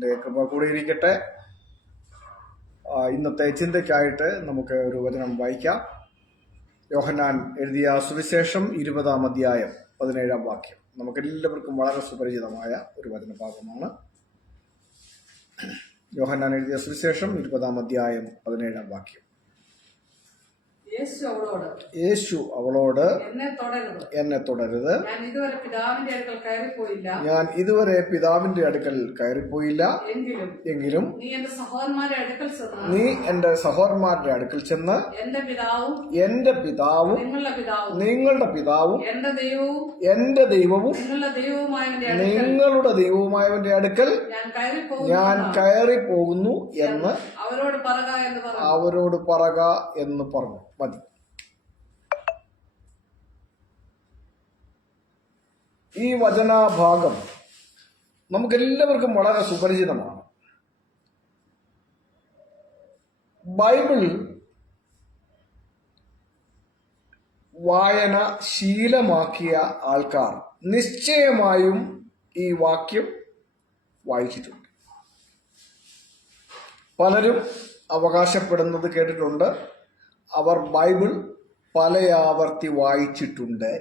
ദൈവത്തിൻ്റെ കൃപ കൂടിയിരിക്കട്ടെ. ഇന്നത്തെ ചിന്തയ്ക്കായിട്ട് നമുക്ക് ഒരു വചനം വായിക്കാം. യോഹന്നാൻ എഴുതിയ സുവിശേഷം 20-ാം അധ്യായം 17-ാം വാക്യം. നമുക്കെല്ലാവർക്കും വളരെ സുപരിചിതമായ ഒരു വചനഭാഗമാണ്. യോഹന്നാൻ എഴുതിയ സുവിശേഷം 20-ാം അധ്യായം 17-ാം വാക്യം. യേശു അവളോട്, എന്നെ തുടരുത്, ഞാൻ ഇതുവരെ പിതാവിന്റെ അടുക്കൽ കയറിപ്പോയില്ല, എങ്കിലും നീ എന്റെ സഹോദരന്മാരുടെ അടുക്കൽ ചെന്ന് എന്റെ പിതാവും നിങ്ങളുടെ പിതാവും എന്റെ ദൈവവും നിങ്ങളുടെ ദൈവവുമായവന്റെ അടുക്കൽ ഞാൻ കയറിപ്പോകുന്നു എന്ന് അവരോട് പറക എന്ന് പറഞ്ഞു. മതി. ഈ വചനഭാഗം നമുക്കെല്ലാവർക്കും വളരെ സുപരിചിതമാണ്. ബൈബിൾ വായന ശീലമാക്കിയ ആൾക്കാർ നിശ്ചയമായും ഈ വാക്യം വായിച്ചിട്ടുണ്ട്. പലരും അവകാശപ്പെടുന്നത് കേട്ടിട്ടുണ്ട്, അവർ ബൈബിൾ പലയാവർത്തി വായിച്ചിട്ടുണ്ട്.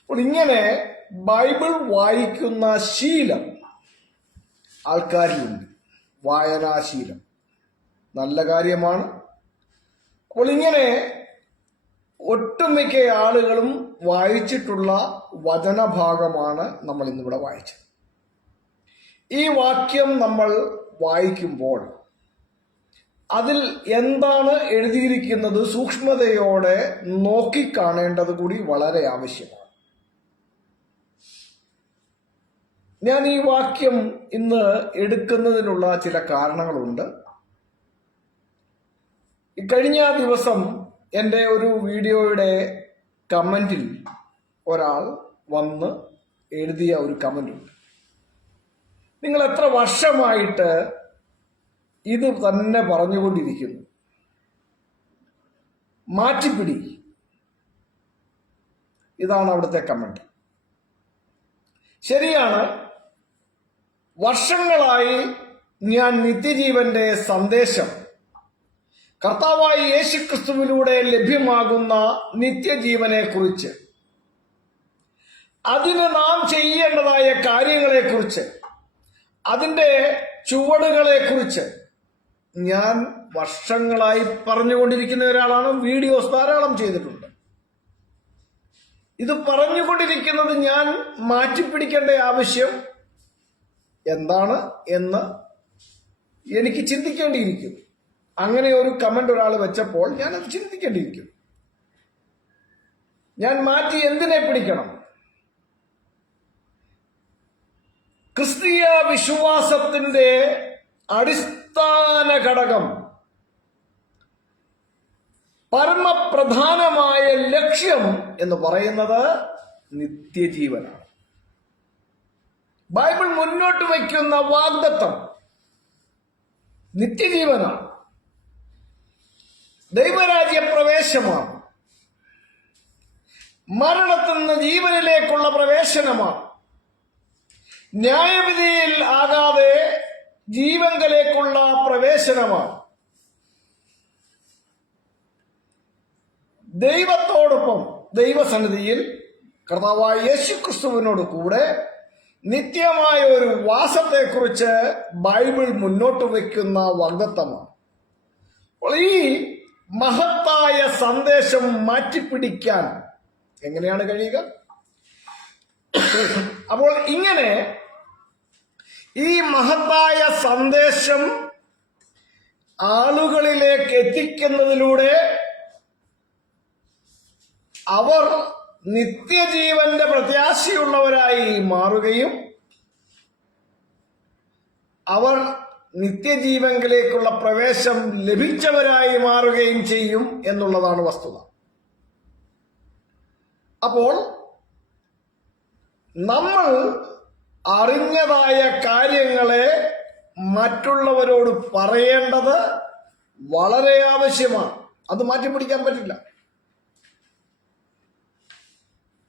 അപ്പോൾ ഇങ്ങനെ ബൈബിൾ വായിക്കുന്ന ശീലം ആൾക്കാരിലുണ്ട്. വായനാശീലം നല്ല കാര്യമാണ്. അപ്പോൾ ഇങ്ങനെ ഒട്ടുമിക്ക ആളുകളും വായിച്ചിട്ടുള്ള വചനഭാഗമാണ് നമ്മൾ ഇന്നിവിടെ വായിച്ചത്. ഈ വാക്യം നമ്മൾ വായിക്കുമ്പോൾ അതിൽ എന്താണ് എഴുതിയിരിക്കുന്നത് സൂക്ഷ്മതയോടെ നോക്കിക്കാണേണ്ടത് കൂടി വളരെ ആവശ്യമാണ്. ഞാൻ ഈ വാക്യം ഇന്ന് എടുക്കുന്നതിനുള്ള ചില കാരണങ്ങളുണ്ട്. കഴിഞ്ഞ ദിവസം എൻ്റെ ഒരു വീഡിയോയുടെ കമന്റിൽ ഒരാൾ വന്ന് എഴുതിയ ഒരു കമന്റുണ്ട്. നിങ്ങൾ എത്ര വർഷമായിട്ട് ഇത് തന്നെ പറഞ്ഞുകൊണ്ടിരിക്കുന്നു, മാറ്റിപ്പിടി. ഇതാണ് അവിടുത്തെ കമന്റ്. ശരിയാണ്, വർഷങ്ങളായി ഞാൻ നിത്യജീവന്റെ സന്ദേശം, കർത്താവായ യേശുക്രിസ്തുവിലൂടെ ലഭ്യമാകുന്ന നിത്യജീവനെ കുറിച്ച്, അതിന് നാം ചെയ്യേണ്ടതായ കാര്യങ്ങളെക്കുറിച്ച്, അതിൻ്റെ ചുവടുകളെ കുറിച്ച് ഞാൻ വർഷങ്ങളായി പറഞ്ഞുകൊണ്ടിരിക്കുന്ന ഒരാളാണ്. വീഡിയോസ് ധാരാളം ചെയ്തിട്ടുണ്ട്. ഇത് പറഞ്ഞുകൊണ്ടിരിക്കുന്നത് ഞാൻ മാറ്റിപ്പിടിക്കേണ്ട ആവശ്യം എന്താണ് എന്ന് എനിക്ക് ചിന്തിക്കേണ്ടിയിരിക്കും. അങ്ങനെ ഒരു കമന്റ് ഒരാൾ വെച്ചപ്പോൾ ഞാനത് ചിന്തിക്കേണ്ടിയിരിക്കും. ഞാൻ മാറ്റി എന്തിനെ പിടിക്കണം? ക്രിസ്തീയ വിശ്വാസത്തിന്റെ അടിസ്ഥാന ഘടകം, പരമപ്രധാനമായ ലക്ഷ്യം എന്ന് പറയുന്നത് നിത്യജീവനാണ്. ബൈബിൾ മുന്നോട്ട് വയ്ക്കുന്ന വാഗ്ദത്തം നിത്യജീവനാണ്, ദൈവരാജ്യ പ്രവേശമാണ്, മരണത്തിൽ നിന്ന് ജീവനിലേക്കുള്ള പ്രവേശനമാണ്, ന്യായവിധിയിൽ ആകാതെ ജീവങ്കലേക്കുള്ള പ്രവേശനമാണ്, ദൈവത്തോടൊപ്പം ദൈവസന്നിധിയിൽ കർത്താവായ യേശുക്രിസ്തുവിനോട് കൂടെ നിത്യമായ ഒരു വാസത്തെക്കുറിച്ച് ബൈബിൾ മുന്നോട്ട് വയ്ക്കുന്ന വാഗ്ദത്തമാണ്. അപ്പോൾ ഈ മഹത്തായ സന്ദേശം മാറ്റിപ്പിടിക്കാൻ എങ്ങനെയാണ് കഴിയുക? അപ്പോൾ ഇങ്ങനെ ഈ മഹത്തായ സന്ദേശം ആളുകളിലേക്ക് എത്തിക്കുന്നതിലൂടെ അവർ നിത്യജീവന്റെ പ്രത്യാശയുള്ളവരായി മാറുകയും അവർ നിത്യജീവനിലേക്കുള്ള പ്രവേശം ലഭിച്ചവരായി മാറുകയും ചെയ്യും എന്നുള്ളതാണ് വസ്തുത. അപ്പോൾ നമ്മൾ അറിഞ്ഞതായ കാര്യങ്ങളെ മറ്റുള്ളവരോട് പറയേണ്ടത് വളരെ ആവശ്യമാണ്. അത് മാറ്റിപ്പിടിക്കാൻ പറ്റില്ല.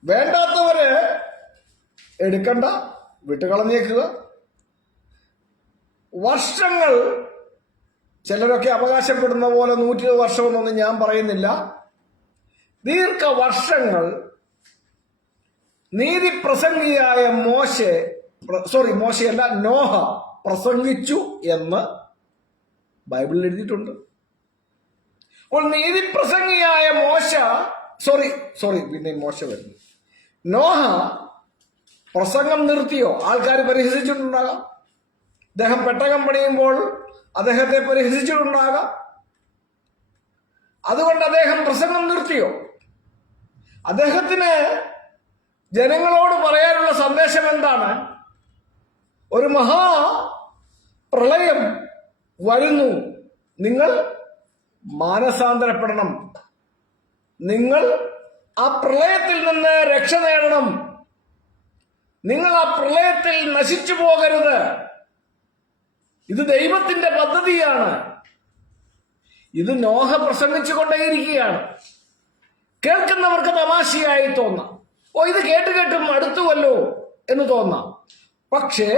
വേണ്ടാത്തവര് എടുക്കണ്ട, വിട്ടുകളഞ്ഞേക്കുക. വർഷങ്ങൾ ചിലരൊക്കെ അവകാശപ്പെടുന്ന പോലെ 120 വർഷമെന്നൊന്നും ഞാൻ പറയുന്നില്ല. ദീർഘവർഷങ്ങൾ നീതിപ്രസംഗിയായ മോശയല്ല, നോഹ പ്രസംഗിച്ചു എന്ന് ബൈബിളിൽ എഴുതിയിട്ടുണ്ട്. അപ്പോൾ നീതിപ്രസംഗിയായ പിന്നെ മോശ വരുന്നു. നോഹ പ്രസംഗം നിർത്തിയോ? ആൾക്കാർ പരിഹസിച്ചിട്ടുണ്ടാകാം. അദ്ദേഹം പെട്ടകം പണിയുമ്പോൾ അദ്ദേഹത്തെ പരിഹസിച്ചിട്ടുണ്ടാകാം. അതുകൊണ്ട് അദ്ദേഹം പ്രസംഗം നിർത്തിയോ? അദ്ദേഹത്തിന് ജനങ്ങളോട് പറയാനുള്ള സന്ദേശം എന്താണ്? ഒരു പ്രളയം വരുന്നു, നിങ്ങൾ മാനസാന്തരപ്പെടണം, നിങ്ങൾ ആ പ്രളയത്തിൽ നിന്ന് രക്ഷ നേടണം, നിങ്ങൾ ആ പ്രളയത്തിൽ നശിച്ചു പോകരുത്. ഇത് ദൈവത്തിന്റെ പദ്ധതിയാണ്. ഇത് നോഹ പ്രസംഗിച്ചു കൊണ്ടേയിരിക്കുകയാണ്. കേൾക്കുന്നവർക്ക് തമാശയായി തോന്നാം, ഇത് കേട്ടും അടുത്തുവല്ലോ എന്ന് തോന്നാം. പക്ഷേ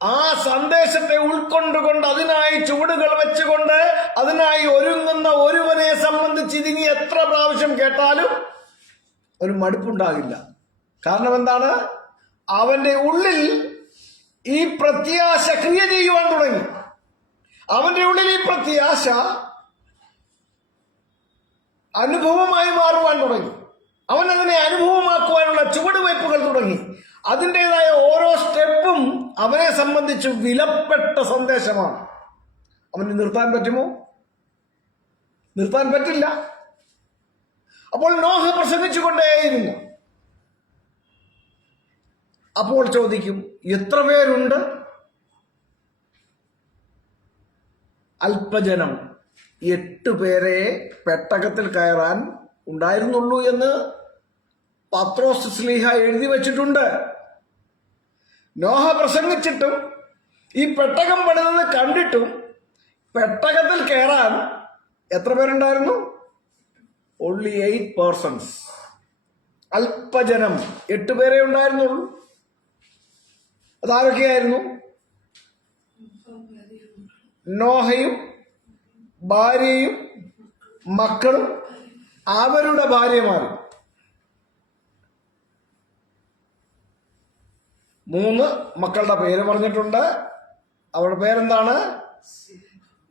ആ സന്ദേശത്തെ ഉൾക്കൊണ്ടുകൊണ്ട് അതിനായി ചുവടുകൾ വെച്ചുകൊണ്ട് അതിനായി ഒരുങ്ങുന്ന ഒരുവനെ സംബന്ധിച്ച് ഇതിനി എത്ര പ്രാവശ്യം കേട്ടാലും ഒരു മടുപ്പുണ്ടാകില്ല. കാരണം എന്താണ്? അവന്റെ ഉള്ളിൽ ഈ പ്രത്യാശ ക്രിയ ചെയ്യുവാൻ തുടങ്ങി. അവന്റെ ഉള്ളിൽ ഈ പ്രത്യാശ അനുഭവമായി മാറുവാൻ തുടങ്ങി. അവൻ അതിനെ അനുഭവമാക്കുവാനുള്ള ചുവടുവയ്പ്പുകൾ തുടങ്ങി. അതിൻ്റെതായ ഓരോ സ്റ്റെപ്പും അവനെ സംബന്ധിച്ച് വിലപ്പെട്ട സന്ദേശമാണ്. അവന് നിർത്താൻ പറ്റുമോ? നിർത്താൻ പറ്റില്ല. അപ്പോൾ നോഹ പ്രസംഗിച്ചുകൊണ്ടേയിരുന്നു. അപ്പോൾ ചോദിക്കും, എത്ര പേരുണ്ട്? അല്പജനം, 8 പേരെ പെട്ടകത്തിൽ കയറാൻ ഉണ്ടായിരുന്നുള്ളൂ എന്ന് പത്രോസ് ശ്ലീഹ എഴുതി വച്ചിട്ടുണ്ട്. നോഹ പ്രസംഗിച്ചിട്ടും ഈ പെട്ടകം പണിതെന്ന് കണ്ടിട്ടും പെട്ടകത്തിൽ കയറാൻ എത്ര പേരുണ്ടായിരുന്നു? Only 8 persons. അല്പജനം, 8 പേരെ ഉണ്ടായിരുന്നുള്ളൂ. അതാരൊക്കെയായിരുന്നു? നോഹയും ഭാര്യയും മക്കളും അവരുടെ ഭാര്യമാരും. 3 മക്കളുടെ പേര് പറഞ്ഞിട്ടുണ്ട്. അവരുടെ പേരെന്താണ്?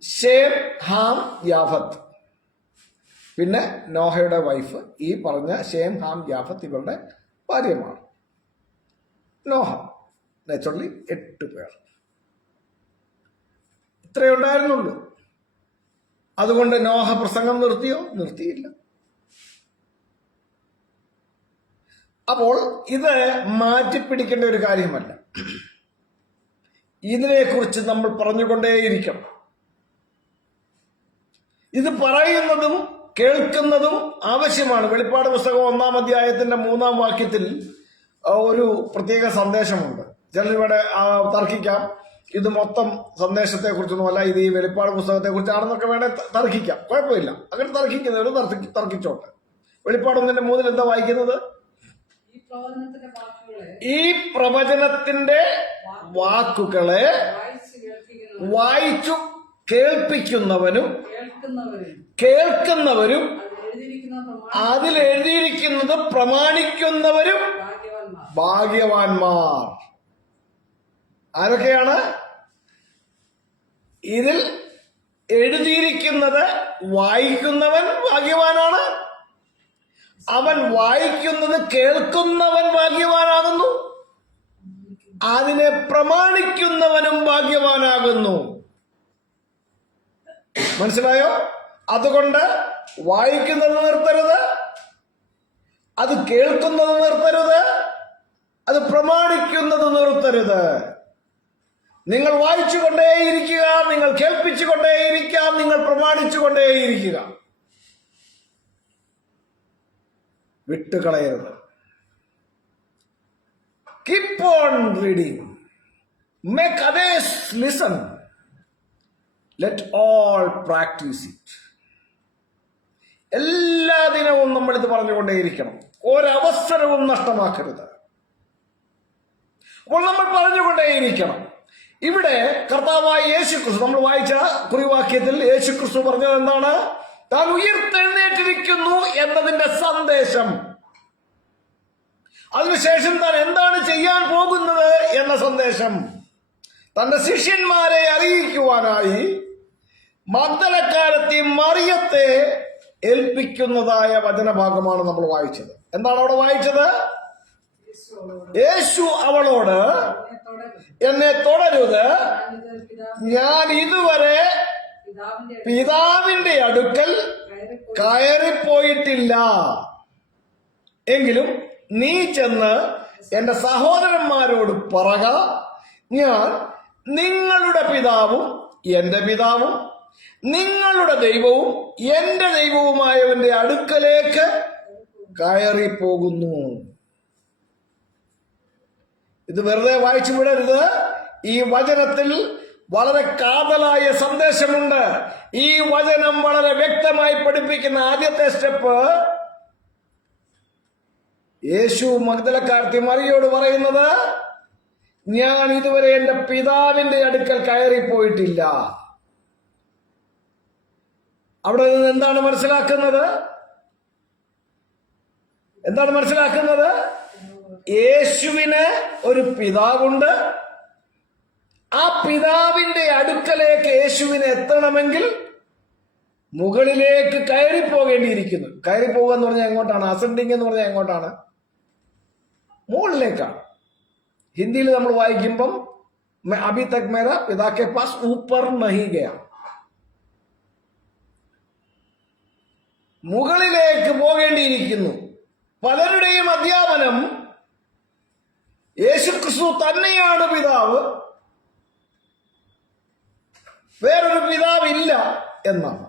Shem, Ham, യാഫത്ത്. പിന്നെ നോഹയുടെ വൈഫ്, ഈ പറഞ്ഞ ശേം, ഹാം, യാഫത്ത് ഇവരുടെ ഭാര്യമാണ്. നോഹ നാച്ചുറലി 8 പേർ. ഇത്രയേ ഉണ്ടായിരുന്നുള്ളൂ. അതുകൊണ്ട് നോഹ പ്രസംഗം നിർത്തിയോ? നിർത്തിയില്ല. അപ്പോൾ ഇത് മാറ്റിപ്പിടിക്കേണ്ട ഒരു കാര്യമല്ല. ഇതിനെക്കുറിച്ച് നമ്മൾ പറഞ്ഞുകൊണ്ടേയിരിക്കണം. ഇത് പറയുന്നതും കേൾക്കുന്നതും ആവശ്യമാണ്. വെളിപ്പാട് പുസ്തകം 1-ാം അധ്യായത്തിന്റെ 3-ാം വാക്യത്തിൽ ഒരു പ്രത്യേക സന്ദേശമുണ്ട്. ചിലരിവിടെ തർക്കിക്കാം, ഇത് മൊത്തം സന്ദേശത്തെ കുറിച്ചൊന്നുമല്ല, ഇത് ഈ വെളിപ്പാട് പുസ്തകത്തെ കുറിച്ചാണെന്നൊക്കെ വേണേ തർക്കിക്കാം. കുഴപ്പമില്ല, അങ്ങനെ തർക്കിക്കുന്നവരും തർക്കിച്ചോട്ടെ. വെളിപ്പാട് 1-ന്റെ 3 എന്താ വായിക്കുന്നത്? ഈ പ്രവചനത്തിന്റെ വാക്കുകളെ വായിച്ചു കേൾപ്പിക്കുന്നവനും കേൾക്കുന്നവരും അതിലെഴുതിയിരിക്കുന്നത് പ്രമാണിക്കുന്നവരും ഭാഗ്യവാന്മാർ. ആരൊക്കെയാണ്? ഇതിൽ എഴുതിയിരിക്കുന്നത് വായിക്കുന്നവൻ ഭാഗ്യവാനാണ്. അവൻ വായിക്കുന്നത് കേൾക്കുന്നവൻ ഭാഗ്യവാനാകുന്നു. അതിനെ പ്രമാണിക്കുന്നവനും ഭാഗ്യവാനാകുന്നു. മനസ്സിലായോ? അതുകൊണ്ട് വായിക്കുന്നത് നിർത്തരുത്, അത് കേൾക്കുന്നത് നിർത്തരുത്, അത് പ്രമാണിക്കുന്നത് നിർത്തരുത്. നിങ്ങൾ വായിച്ചുകൊണ്ടേയിരിക്കുക, നിങ്ങൾ കേൾപ്പിച്ചുകൊണ്ടേയിരിക്കുക, നിങ്ങൾ പ്രമാണിച്ചുകൊണ്ടേയിരിക്കുക. വിട്ടുകളയരുത്. Keep on reading, make others listen, let all practise it. എല്ലാ ദിനവും നമ്മളിത് പറഞ്ഞുകൊണ്ടേയിരിക്കണം. ഒരവസരവും നഷ്ടമാക്കരുത്. അപ്പോൾ നമ്മൾ പറഞ്ഞുകൊണ്ടേയിരിക്കണം. ഇവിടെ കർത്താവായ യേശുക്രിസ്തു, നമ്മൾ വായിച്ച കുറിവാക്യത്തിൽ യേശുക്രിസ്തു പറഞ്ഞത് എന്താണ്? താൻ ഉയർത്തെഴുന്നേറ്റിരിക്കുന്നു എന്നതിന്റെ സന്ദേശം. അതിനുശേഷം താൻ എന്താണ് ചെയ്യാൻ പോകുന്നത് എന്ന സന്ദേശം തന്റെ ശിഷ്യന്മാരെ അറിയിക്കുവാനായി മഗ്ദലക്കാരത്തി മറിയത്തെ ഏൽപ്പിക്കുന്നതായ വചനഭാഗമാണ് നമ്മൾ വായിച്ചത്. എന്താണ് അവിടെ വായിച്ചത്? യേശു അവളോട്, എന്നെ തുടരുത്, ഞാൻ ഇതുവരെ പിതാവിന്റെ അടുക്കൽ കയറിപ്പോയിട്ടില്ല. എങ്കിലും നീ ചെന്ന് എന്റെ സഹോദരന്മാരോട് പറക, ഞാൻ നിങ്ങളുടെ പിതാവും എന്റെ പിതാവും നിങ്ങളുടെ ദൈവവും എന്റെ ദൈവവുമായവന്റെ അടുക്കലേക്ക് കയറിപ്പോകുന്നു. ഇത് വെറുതെ വായിച്ചു വിടരുത്. ഈ വചനത്തിൽ വളരെ കാതലായ സന്ദേശമുണ്ട്. ഈ വചനം വളരെ വ്യക്തമായി പഠിപ്പിക്കുന്ന ആദ്യത്തെ സ്റ്റെപ്പ്, യേശു മഗ്ദലക്കാരത്തി മറിയോട് പറയുന്നത്, ഞാൻ ഇതുവരെ എന്റെ പിതാവിന്റെ അടുക്കൽ കയറിപ്പോയിട്ടില്ല. അവിടെ നിന്ന് എന്താണ് മനസ്സിലാക്കുന്നത്? യേശുവിന് ഒരു പിതാവുണ്ട്. ആ പിതാവിന്റെ അടുക്കലേക്ക് യേശുവിന് എത്തണമെങ്കിൽ മുകളിലേക്ക് കയറിപ്പോകേണ്ടിയിരിക്കുന്നു. കയറിപ്പോകുക എന്ന് പറഞ്ഞാൽ എങ്ങോട്ടാണ്? അസെൻഡിങ് എന്ന് പറഞ്ഞാൽ എങ്ങോട്ടാണ്? മുകളിലേക്കാണ്. ഹിന്ദിയിൽ നമ്മൾ വായിക്കുമ്പം അഭി തക് മേരാ പിതാ കെ പാസ് ഊപ്പർ നഹി ഗയാ, മുകളിലേക്ക് പോകേണ്ടിയിരിക്കുന്നു. പലരുടെയും അധ്യാപനം യേശുക്രിസ്തു തന്നെയാണ് പിതാവ്, വേറൊരു പിതാവില്ല എന്നാണ്.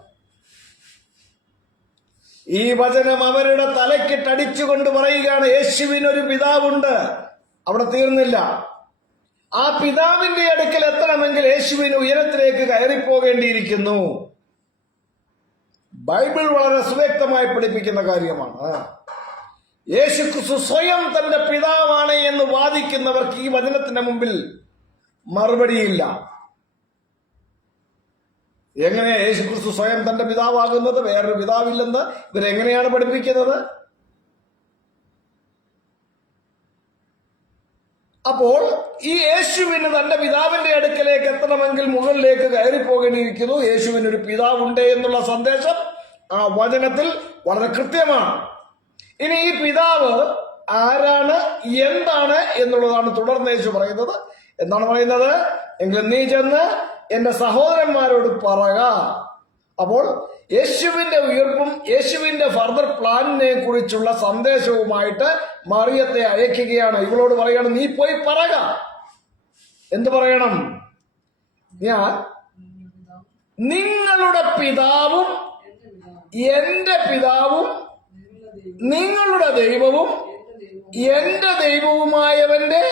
ഈ വചനം അവരുടെ തലയ്ക്കിട്ടടിച്ചുകൊണ്ട് പറയുകയാണ്, യേശുവിനൊരു പിതാവുണ്ട്. അവിടെ തീർന്നില്ല. ആ പിതാവിന്റെ അടുക്കൽ എത്തണമെങ്കിൽ യേശുവിന് ഉയരത്തിലേക്ക് കയറിപ്പോകേണ്ടിയിരിക്കുന്നു. ബൈബിൾ വളരെ സുവ്യക്തമായി പഠിപ്പിക്കുന്ന കാര്യമാണ്. യേശുക്രിസ്തു സ്വയം തന്റെ പിതാവാണ് എന്ന് വാദിക്കുന്നവർക്ക് ഈ വചനത്തിന്റെ മുമ്പിൽ മറുപടിയില്ല. എങ്ങനെ യേശുക്രിസ്തു സ്വയം തന്റെ പിതാവാകുന്നത്? വേറൊരു പിതാവില്ലെന്ന് ഇവരെങ്ങനെയാണ് പഠിപ്പിക്കുന്നത്? അപ്പോൾ ഈ യേശുവിന് തന്റെ പിതാവിന്റെ അടുക്കലേക്ക് എത്തണമെങ്കിൽ മുകളിലേക്ക് കയറിപ്പോകേണ്ടിയിരിക്കുന്നു. യേശുവിന് ഒരു പിതാവുണ്ട് എന്നുള്ള സന്ദേശം ആ വചനത്തിൽ വളരെ കൃത്യമാണ്. ഇനി ഈ പിതാവ് ആരാണ്, എന്താണ് എന്നുള്ളതാണ് തുടർന്ന് യേശു പറയുന്നത്. എന്താണ് പറയുന്നത്? എങ്കിൽ നീ ചെന്ന് എന്റെ സഹോദരന്മാരോട് പറക. അപ്പോൾ യേശുവിന്റെ ഉയർപ്പും യേശുവിന്റെ ഫർദർ പ്ലാനിനെ കുറിച്ചുള്ള സന്ദേശവുമായിട്ട് മറിയത്തെ അയക്കുകയാണ്. ഇവളോട് പറയണം, നീ പോയി പറക. എന്ത് പറയണം? ഞാൻ നിങ്ങളുടെ പിതാവും എന്റെ പിതാവും നിങ്ങളുടെ ദൈവവും എന്റെ ദൈവവുമായവന്റെ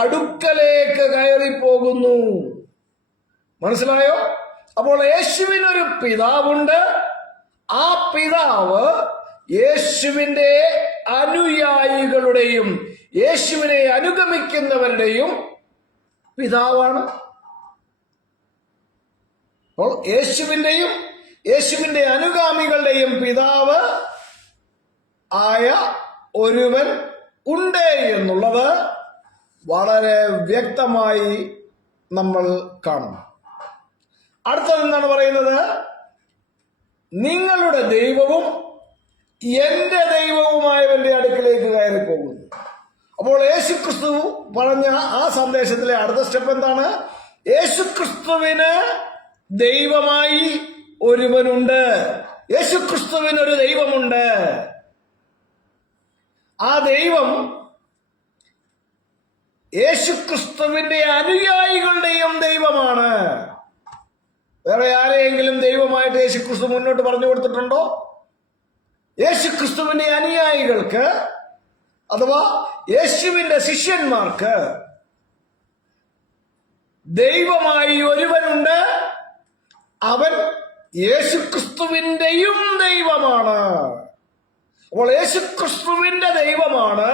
അടുക്കലേക്ക് കയറിപ്പോകുന്നു. മനസ്സിലായോ? അപ്പോൾ യേശുവിനൊരു പിതാവുണ്ട്. ആ പിതാവ് യേശുവിന്റെ അനുയായികളുടെയും യേശുവിനെ അനുഗമിക്കുന്നവരുടെയും പിതാവാണ്. അപ്പോൾ യേശുവിന്റെയും യേശുവിന്റെ അനുഗാമികളുടെയും പിതാവ് ആയ ഒരുവൻ ഉണ്ട് എന്നുള്ളത് വളരെ വ്യക്തമായി നമ്മൾ കാണുന്നു. അടുത്തത് എന്താണ് പറയുന്നത്? നിങ്ങളുടെ ദൈവവും എന്റെ ദൈവവുമായവന്റെ അടുക്കിലേക്ക് കയറിപ്പോകുന്നു. അപ്പോൾ യേശുക്രിസ്തു പറഞ്ഞ ആ സന്ദേശത്തിലെ അടുത്ത സ്റ്റെപ്പ് എന്താണ്? യേശുക്രിസ്തുവിന് ദൈവമായി ഒരുവനുണ്ട്. യേശുക്രിസ്തുവിനൊരു ദൈവമുണ്ട്. ആ ദൈവം യേശുക്രിസ്തുവിന്റെ അനുയായികളുടെയും ദൈവമാണ്. വേറെ ആരെയെങ്കിലും ദൈവമായിട്ട് യേശുക്രിസ്തു മുന്നോട്ട് പറഞ്ഞു കൊടുത്തിട്ടുണ്ടോ? യേശുക്രിസ്തുവിന്റെ അനുയായികൾക്ക് അഥവാ യേശുവിന്റെ ശിഷ്യന്മാർക്ക് ദൈവമായി ഒരുവനുണ്ട്. അവൻ യേശുക്രിസ്തുവിന്റെയും ദൈവമാണ്. അപ്പോൾ യേശുക്രിസ്തുവിന്റെ ദൈവമാണ്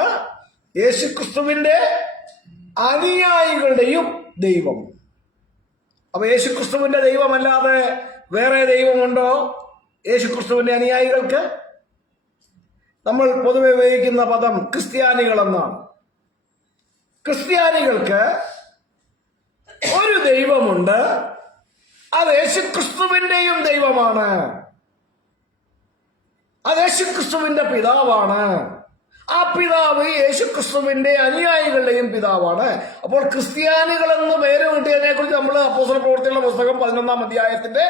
യേശുക്രിസ്തുവിന്റെ അനുയായികളുടെയും ദൈവം. അപ്പൊ യേശുക്രിസ്തുവിന്റെ ദൈവമല്ലാതെ വേറെ ദൈവമുണ്ടോ യേശുക്രിസ്തുവിന്റെ അനുയായികൾക്ക്? നമ്മൾ പൊതുവെ ഉപയോഗിക്കുന്ന പദം ക്രിസ്ത്യാനികൾ എന്നാണ്. ക്രിസ്ത്യാനികൾക്ക് ഒരു ദൈവമുണ്ട്, അത് യേശുക്രിസ്തുവിന്റെയും ദൈവമാണ്, അത് യേശുക്രിസ്തുവിന്റെ പിതാവാണ്. ആ പിതാവ് യേശുക്രിസ്തുവിന്റെ അനുയായികളുടെയും പിതാവാണ്. അപ്പോൾ ക്രിസ്ത്യാനികൾ എന്ന് പേര് കിട്ടിയതിനെ കുറിച്ച് നമ്മൾ അപ്പോസ്തല പ്രവൃത്തികളുടെ പുസ്തകം 11-ാം അധ്യായത്തിന്റെ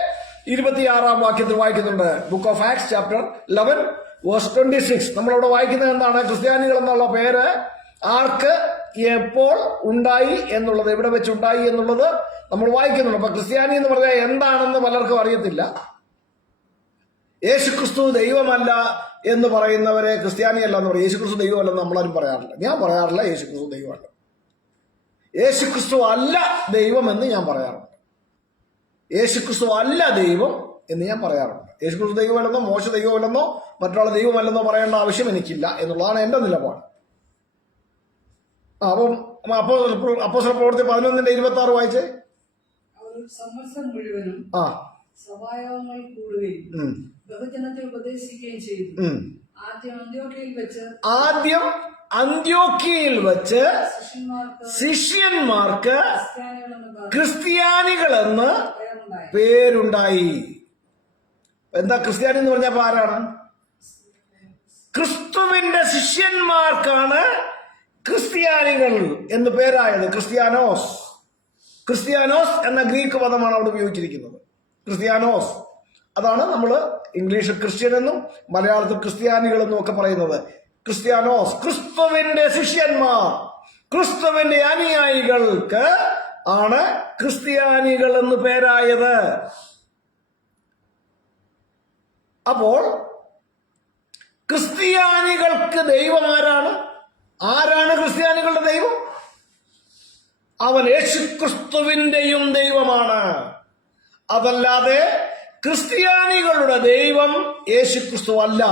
26-ാം വാക്യത്തിൽ വായിക്കുന്നുണ്ട്. Book of Acts chapter 11 verse 26. നമ്മളവിടെ വായിക്കുന്നത് എന്താണ്? ക്രിസ്ത്യാനികൾ എന്നുള്ള പേര് ആർക്ക് എപ്പോൾ ഉണ്ടായി എന്നുള്ളത്, എവിടെ വെച്ചുണ്ടായി എന്നുള്ളത് നമ്മൾ വായിക്കുന്നുണ്ട്. അപ്പൊ ക്രിസ്ത്യാനി എന്ന് പറഞ്ഞാൽ എന്താണെന്ന് പലർക്കും അറിയത്തില്ല. യേശുക്രിസ്തു ദൈവമല്ല എന്ന് പറയുന്നവരെ ക്രിസ്ത്യാനിയല്ല എന്ന് പറയും. യേശുക്രിസ്തു ദൈവമല്ലെന്ന് നമ്മളാരും പറയാറില്ല. ഞാൻ പറയാറില്ല യേശുക്രിസ്തു ദൈവമല്ല. യേശുക്രിസ്തു അല്ല ദൈവം എന്ന് ഞാൻ പറയാറുണ്ട്. യേശുക്രിസ്തു അല്ല ദൈവം എന്ന് ഞാൻ പറയാറുണ്ട്. യേശുക്രിസ്തു ദൈവമല്ലെന്നോ മോശ ദൈവമല്ലെന്നോ മറ്റൊരാൾ ദൈവമല്ലെന്നോ പറയേണ്ട ആവശ്യം എനിക്കില്ല എന്നുള്ളതാണ് എന്റെ നിലപാട്. അപ്പം അപ്പോസ്തല പ്രവൃത്തി 11:26 വായിച്ചേ. സംവത്സരം മുഴുവനും സഭായോഗങ്ങൾ കൂടുകയും ബഹുജനത്തെ ഉപദേശിക്കുകയും ചെയ്തു. ആദ്യം അന്ത്യോക്യയിൽ വെച്ച് ശിഷ്യന്മാർക്ക് ക്രിസ്ത്യാനികളെന്ന് പേരുണ്ടായി. എന്താ ക്രിസ്ത്യാനി എന്ന് പറഞ്ഞപ്പോ ആരാണ്? ക്രിസ്തുവിന്റെ ശിഷ്യന്മാർക്കാണ് ക്രിസ്ത്യാനികൾ എന്ന് പേരായത്. ക്രിസ്ത്യാനോസ് എന്ന ഗ്രീക്ക് പദമാണ് അവിടെ ഉപയോഗിച്ചിരിക്കുന്നത്. ക്രിസ്ത്യാനോസ്, അതാണ് നമ്മൾ ഇംഗ്ലീഷിൽ ക്രിസ്ത്യൻ എന്നും മലയാളത്തിൽ ക്രിസ്ത്യാനികൾ എന്നും ഒക്കെ പറയുന്നത്. ക്രിസ്ത്യാനോസ്, ക്രിസ്തുവിന്റെ ശിഷ്യന്മാർ, ക്രിസ്തുവിന്റെ അനുയായികൾക്ക് ആണ് ക്രിസ്ത്യാനികൾ എന്ന് പേരായത്. അപ്പോൾ ക്രിസ്ത്യാനികൾക്ക് ദൈവം ആരാണ്? ആരാണ് ക്രിസ്ത്യാനികളുടെ ദൈവം? അവൻ യേശുക്രിസ്തുവിന്റെയും ദൈവമാണ്. അതല്ലാതെ ക്രിസ്ത്യാനികളുടെ ദൈവം യേശുക്രിസ്തു അല്ല.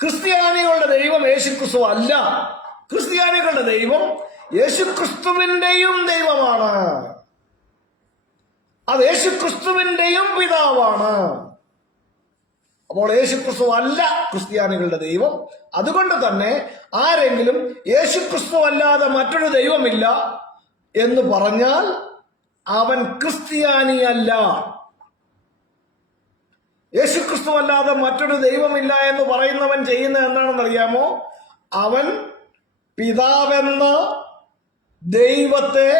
ക്രിസ്ത്യാനികളുടെ ദൈവം യേശുക്രിസ്തു അല്ല. ക്രിസ്ത്യാനികളുടെ ദൈവം യേശുക്രിസ്തുവിന്റെയും ദൈവമാണ്. അത് യേശുക്രിസ്തുവിന്റെയും പിതാവാണ്. അപ്പോൾ യേശുക്രിസ്തു അല്ല ക്രിസ്ത്യാനികളുടെ ദൈവം. അതുകൊണ്ട് തന്നെ ആരെങ്കിലും യേശുക്രിസ്തു അല്ലാതെ മറ്റൊരു ദൈവമില്ല എന്ന് പറഞ്ഞാൽ അവൻ ക്രിസ്ത്യാനിയല്ല. യേശുക്രിസ്തു അല്ലാതെ മറ്റൊരു ദൈവമില്ല എന്ന് പറയുന്നവൻ ചെയ്യുന്നത് എന്താണെന്നറിയാമോ? അവൻ പിതാവെന്ന ദൈവത്തെ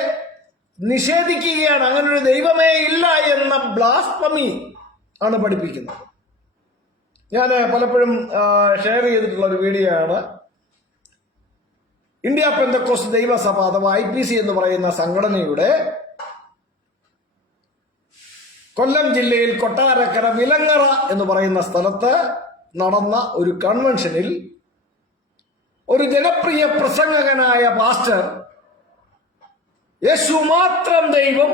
നിഷേധിക്കുകയാണ്. അങ്ങനൊരു ദൈവമേ ഇല്ല എന്ന ബ്ലാസ്ഫമി ആണ് പഠിപ്പിക്കുന്നത്. ഞാൻ പലപ്പോഴും ഷെയർ ചെയ്തിട്ടുള്ള ഒരു വീഡിയോ ആണ്. ഇന്ത്യ പെന്തക്കോസ്റ്റ് ദൈവസഭ അഥവാ IPC എന്ന് പറയുന്ന സംഘടനയുടെ കൊല്ലം ജില്ലയിൽ കൊട്ടാരക്കര വിലങ്ങറ എന്ന് പറയുന്ന സ്ഥലത്ത് നടന്ന ഒരു കൺവെൻഷനിൽ ഒരു ജനപ്രിയ പ്രസംഗകനായ പാസ്റ്റർ യേശു മാത്രം ദൈവം,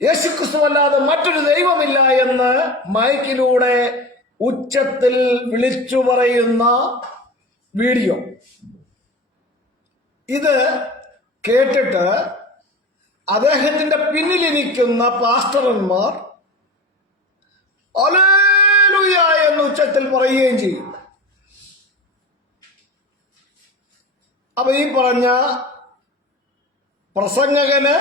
യേശുക്രിസ്തു അല്ലാതെ മറ്റൊരു ദൈവമില്ല എന്ന് മൈക്കിലൂടെ ഉച്ചത്തിൽ വിളിച്ചു പറയുന്ന വീഡിയോ. ഇത് കേട്ടിട്ട് അദ്ദേഹത്തിന്റെ പിന്നിലിരിക്കുന്ന പാസ്റ്റർമാർ ഹല്ലേലൂയ എന്ന് ഉച്ചത്തിൽ പറയുകയും ചെയ്യും. അപ്പൊ ഈ പറഞ്ഞ പ്രസംഗകന്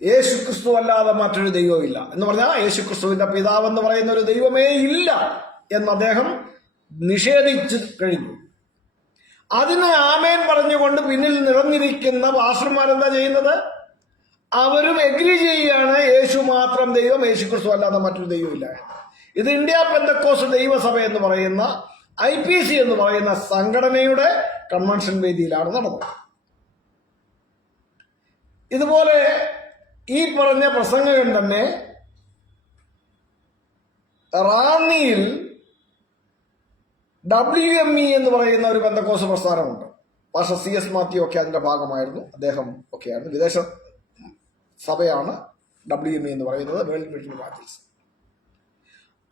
യേശുക്രിസ്തു അല്ലാതെ മറ്റൊരു ദൈവമില്ല എന്ന് പറഞ്ഞാൽ യേശുക്രിസ്തുവിന്റെ പിതാവ് എന്ന് പറയുന്ന ഒരു ദൈവമേ ഇല്ല എന്ന് അദ്ദേഹം നിഷേധിച്ചു കഴിഞ്ഞു. അതിന് ആമേൻ പറഞ്ഞുകൊണ്ട് പിന്നിൽ നിറഞ്ഞിരിക്കുന്ന പാസ്റ്റർമാരെന്താ ചെയ്യുന്നത്? അവരും എഗ്രി ചെയ്യുകയാണ് യേശു മാത്രം ദൈവം, യേശുക്രിസ്തു അല്ലാതെ മറ്റൊരു ദൈവമില്ല. ഇത് ഇന്ത്യ പെന്തക്കോസ്റ്റ് ദൈവസഭ എന്ന് പറയുന്ന IPC എന്ന് പറയുന്ന സംഘടനയുടെ കൺവെൻഷൻ വേദിയിലാണ് നടന്നത്. ഇതുപോലെ ഈ പറഞ്ഞ പ്രസംഗകൻ തന്നെ റാന്നിയിൽ WME എന്ന് പറയുന്ന ഒരു പെന്തക്കോസ്റ്റ് പ്രസ്ഥാനമുണ്ട്. പാസ്റ്റർ CS മാത്യു ഒക്കെ അതിന്റെ ഭാഗമായിരുന്നു. അദ്ദേഹം ഒക്കെയായിരുന്നു. വിദേശ സഭയാണ് WME എന്ന് പറയുന്നത്, വേൾഡ് മിഷൻ പാർട്ടീസ്.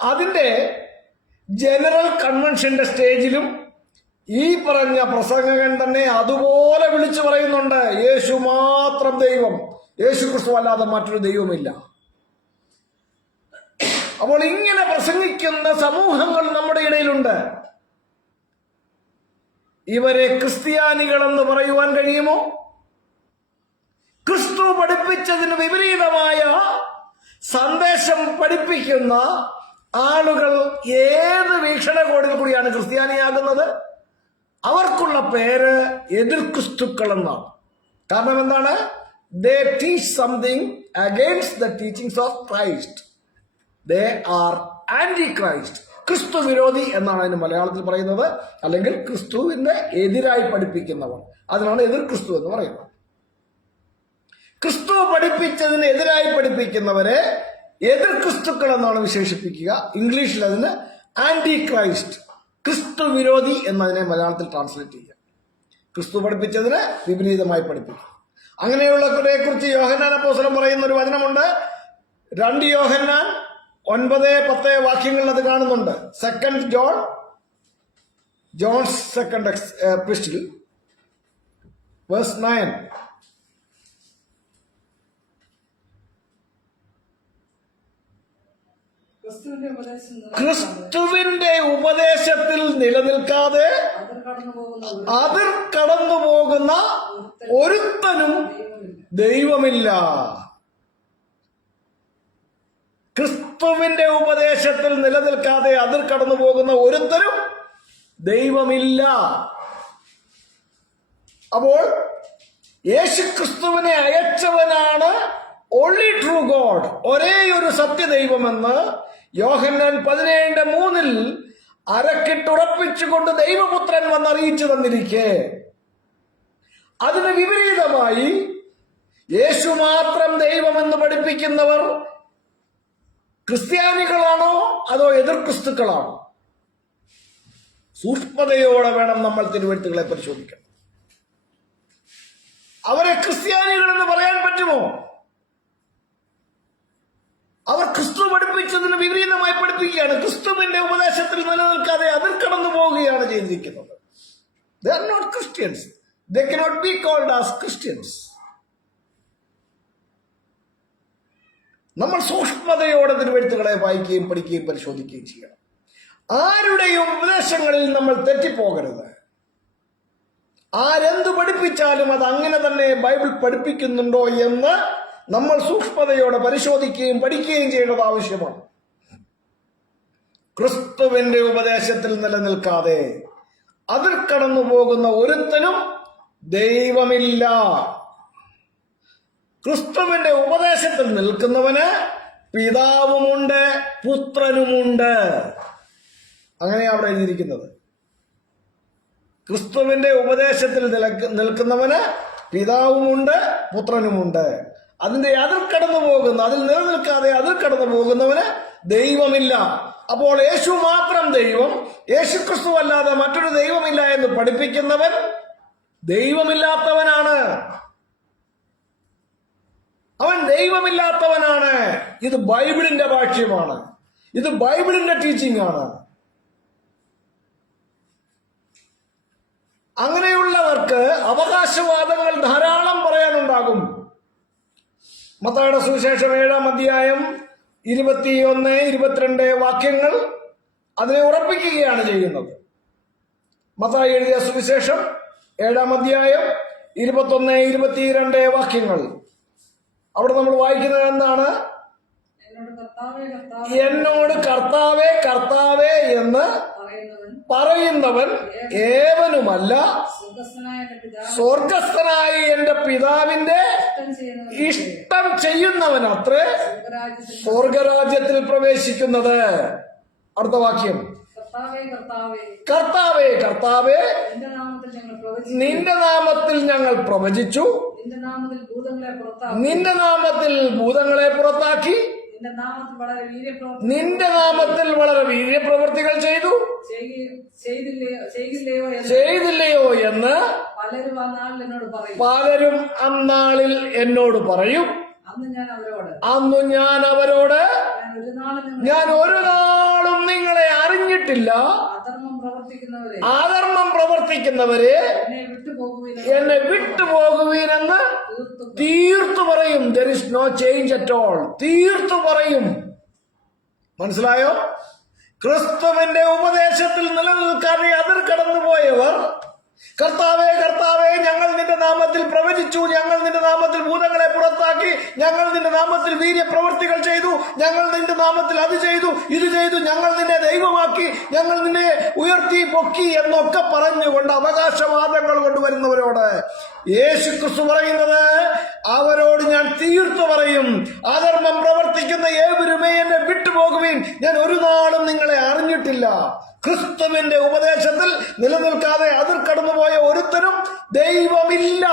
അതിന്റെ ജനറൽ കൺവെൻഷന്റെ സ്റ്റേജിലും ഈ പറഞ്ഞ പ്രസംഗകൻ തന്നെ അതുപോലെ വിളിച്ചു പറയുന്നുണ്ട്, യേശു മാത്രം ദൈവം, യേശുക്രിസ്തു അല്ലാതെ മറ്റൊരു ദൈവമില്ല. അപ്പോൾ ഇങ്ങനെ പ്രസംഗിക്കുന്ന സമൂഹങ്ങൾ നമ്മുടെ ഇടയിലുണ്ട്. ഇവരെ ക്രിസ്ത്യാനികളെന്ന് പറയുവാൻ കഴിയുമോ? ക്രിസ്തു പഠിപ്പിച്ചതിന് വിപരീതമായ സന്ദേശം പഠിപ്പിക്കുന്ന ആളുകൾ ഏത് വീക്ഷണകോണിൽ കൂടിയാണ് ക്രിസ്ത്യാനിയാകുന്നത്? അവർക്കുള്ള പേര് എതിർ ക്രിസ്തുക്കൾ എന്നാണ്. കാരണം എന്താണ്? They teach something against the teachings of Christ. They are anti Christ. ക്രിസ്തു വിരോധി എന്നാണ് അതിന് മലയാളത്തിൽ പറയുന്നത്. അല്ലെങ്കിൽ ക്രിസ്തുവിന്റെ എതിരായി പഠിപ്പിക്കുന്നവർ, അതിനാണ് എതിർ ക്രിസ്തു എന്ന് പറയുന്നത്. ക്രിസ്തു പഠിപ്പിച്ചതിന് എതിരായി പഠിപ്പിക്കുന്നവരെ എതിർ ക്രിസ്തുക്കൾ എന്നാണ് വിശേഷിപ്പിക്കുക. ഇംഗ്ലീഷിൽ അതിന് ആന്റി ക്രൈസ്റ്റ്, ക്രിസ്തു വിരോധി എന്നതിനെ മലയാളത്തിൽ ട്രാൻസ്ലേറ്റ് ചെയ്യുക. ക്രിസ്തു പഠിപ്പിച്ചതിന് വിപരീതമായി പഠിപ്പിക്കുക. അങ്ങനെയുള്ളവരെ കുറിച്ച് യോഹന്നാൻ അപ്പോസ്തലൻ പറയുന്ന ഒരു വചനമുണ്ട്. 2 യോഹന്നാൻ 9-10 വാക്യങ്ങളിൽ അത് കാണുന്നുണ്ട്. Second John's second epistle verse 9. ക്രിസ്തുവിന്റെ ഉപദേശത്തിൽ നിലനിൽക്കാതെ അതിർ കടന്നു പോകുന്ന ഒരുത്തനും ദൈവമില്ല. ക്രിസ്തുവിന്റെ ഉപദേശത്തിൽ നിലനിൽക്കാതെ അതിർ കടന്നു പോകുന്ന ഒരുത്തനും ദൈവമില്ല. അപ്പോൾ യേശുക്രിസ്തുവിനെ അയച്ചവനാണ് ഓൺലി ട്രൂ ഗോഡ്, ഒരേ ഒരു സത്യദൈവമെന്ന് യോഹന്നാൻ 17:3 അരക്കിട്ടുറപ്പിച്ചുകൊണ്ട് ദൈവപുത്രൻ വന്നറിയിച്ചു തന്നിരിക്കെ, അതിന് വിപരീതമായി യേശു മാത്രം ദൈവമെന്ന് പഠിപ്പിക്കുന്നവർ ക്രിസ്ത്യാനികളാണോ അതോ എതിർ ക്രിസ്തുക്കളാണോ? സൂക്ഷ്മതയോടെ വേണം നമ്മൾ തിരുവെഴുത്തുകളെ പരിശോധിക്കണം. അവരെ ക്രിസ്ത്യാനികളെന്ന് പറയാൻ പറ്റുമോ? അവർ ക്രിസ്തു പഠിപ്പിച്ചതിന് വിപരീതമായി പഠിപ്പിക്കുകയാണ്. ക്രിസ്തുവിന്റെ ഉപദേശത്തിൽ നിലനിൽക്കാതെ അതിൽ കടന്നു പോവുകയാണ് ചെയ്തിരിക്കുന്നത്. They are not Christians. They cannot be called as Christians. നമ്മൾ സൂക്ഷ്മതയോടെ തിരുവെഴുത്തുകളെ വായിക്കുകയും പഠിക്കുകയും പരിശോധിക്കുകയും ചെയ്യണം. ആരുടെയും ഉപദേശങ്ങളിൽ നമ്മൾ തെറ്റിപ്പോകരുത്. ആരെന്തു പഠിപ്പിച്ചാലും അത് അങ്ങനെ തന്നെ ബൈബിൾ പഠിപ്പിക്കുന്നുണ്ടോ എന്ന് നമ്മൾ സൂക്ഷ്മതയോടെ പരിശോധിക്കുകയും പഠിക്കുകയും ചെയ്യേണ്ടത് ആവശ്യമാണ്. ക്രിസ്തുവിന്റെ ഉപദേശത്തിൽ നിലനിൽക്കാതെ അതിൽ കടന്നു പോകുന്ന ഒരുത്തനും ദൈവമില്ല. ക്രിസ്തുവിന്റെ ഉപദേശത്തിൽ നിൽക്കുന്നവന് പിതാവുമുണ്ട് പുത്രനുമുണ്ട്. അങ്ങനെയാണ് അവിടെ എഴുതിയിരിക്കുന്നത്. ക്രിസ്തുവിന്റെ ഉപദേശത്തിൽ നിൽക്കുന്നവന് പിതാവുമുണ്ട് പുത്രനുമുണ്ട്. അതിന്റെ അതിൽ കടന്നു പോകുന്ന, അതിൽ നിലനിൽക്കാതെ അതിൽ കടന്നു പോകുന്നവന് ദൈവമില്ല. അപ്പോൾ യേശു മാത്രം ദൈവം, യേശു ക്രിസ്തു അല്ലാതെ മറ്റൊരു ദൈവമില്ല എന്ന് പഠിപ്പിക്കുന്നവൻ ദൈവമില്ലാത്തവനാണ്. അവൻ ദൈവമില്ലാത്തവനാണ്. ഇത് ബൈബിളിന്റെ ഭാഷ്യമാണ്. ഇത് ബൈബിളിന്റെ ടീച്ചിങ് ആണ്. അങ്ങനെയുള്ളവർക്ക് അവകാശവാദങ്ങൾ ധാരാളം പറയാനുണ്ടാകും. മത്തായിയുടെ സുവിശേഷം 7-ാം അധ്യായം 21-22 വാക്യങ്ങൾ അതിനെ ഉറപ്പിക്കുകയാണ് ചെയ്യുന്നത്. മത്തായി എഴുതിയ സുവിശേഷം 7-ാം അധ്യായം 21-22 വാക്യങ്ങൾ. അവിടെ നമ്മൾ വായിക്കുന്നത് എന്താണ്? എന്നോട് കർത്താവേ കർത്താവേ എന്ന് പറയുന്നവൻ ഏവനുമല്ല, സ്വർഗസ്ഥനായ എന്റെ പിതാവിന്റെ ഇഷ്ടം ചെയ്യുന്നവനത്രേ സ്വർഗരാജ്യത്തിൽ പ്രവേശിക്കുന്നത്. അടുത്ത വാക്യം, കർത്താവേ കർത്താവേ നിന്റെ നാമത്തിൽ ഞങ്ങൾ പ്രവചിച്ചു, നിന്റെ നാമത്തിൽ ഭൂതങ്ങളെ പുറത്താക്കി, നിന്റെ നാമത്തിൽ വളരെ വീര്യപ്രവൃത്തികൾ ചെയ്തില്ലയോ എന്ന് പലരും അന്നാളിൽ എന്നോട് പറയും. അന്നു ഞാൻ അവരോട് ഞാൻ ഒരു നാളും നിങ്ങളെ അറിഞ്ഞിട്ടില്ല, പ്രവർത്തിക്കുന്നവരെ എന്നെ വിട്ടുപോകുവീനെന്ന് തീർത്തു പറയും. there is no change at all. തീർത്തു പറയും. മനസ്സിലായോ? ക്രിസ്തുവിന്റെ ഉപദേശത്തിൽ നിലനിൽക്കാതെ അതിർ കടന്നുപോയവർ കർത്താവേ കർത്താവേ, ഞങ്ങൾ നിന്റെ നാമത്തിൽ പ്രവചിച്ചു, ഞങ്ങൾ നിന്റെ നാമത്തിൽ ഭൂതങ്ങളെ പുറത്താക്കി, ഞങ്ങൾ നിന്റെ നാമത്തിൽ വീര്യപ്രവൃത്തികൾ ചെയ്തു, ഞങ്ങൾ നിന്റെ നാമത്തിൽ അത് ചെയ്തു, ഇത് ചെയ്തു, ഞങ്ങൾ നിന്നെ ദൈവമാക്കി, ഞങ്ങൾ നിന്നെ ഉയർത്തി പൊക്കി എന്നൊക്കെ പറഞ്ഞുകൊണ്ട് അവകാശവാദങ്ങൾ കൊണ്ടുവരുന്നവരോട് യേശു ക്രിസ്തു പറയുന്നത്, അവരോട് ഞാൻ തീർത്തു പറയും, അധർമ്മം പ്രവർത്തിക്കുന്ന ഏവരുമേ എന്നെ വിട്ടുപോകുവിൻ, ഞാൻ ഒരു നാളും നിങ്ങളെ അറിഞ്ഞിട്ടില്ല. ക്രിസ്തുവിന്റെ ഉപദേശത്തിൽ നിലനിൽക്കാതെ അതിർ കടന്നുപോയ ഒരുത്തനും ദൈവമില്ല.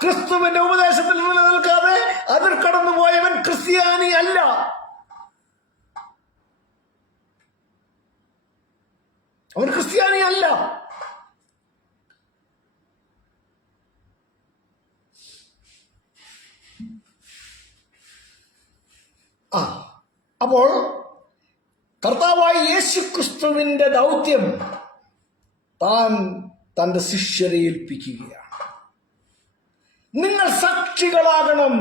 ക്രിസ്തുവിന്റെ ഉപദേശത്തിൽ നിലനിൽക്കാതെ അതിർ കടന്നുപോയവൻ ക്രിസ്ത്യാനി അല്ല. അവൻ ക്രിസ്ത്യാനി അല്ല. അപ്പോൾ കർത്താവായ യേശു ക്രിസ്തുവിന്റെ ദൗത്യം താൻ തന്റെ ശിഷ്യരെ ഏൽപ്പിക്കുകയാണ്. നിങ്ങൾ സാക്ഷികളാകണം.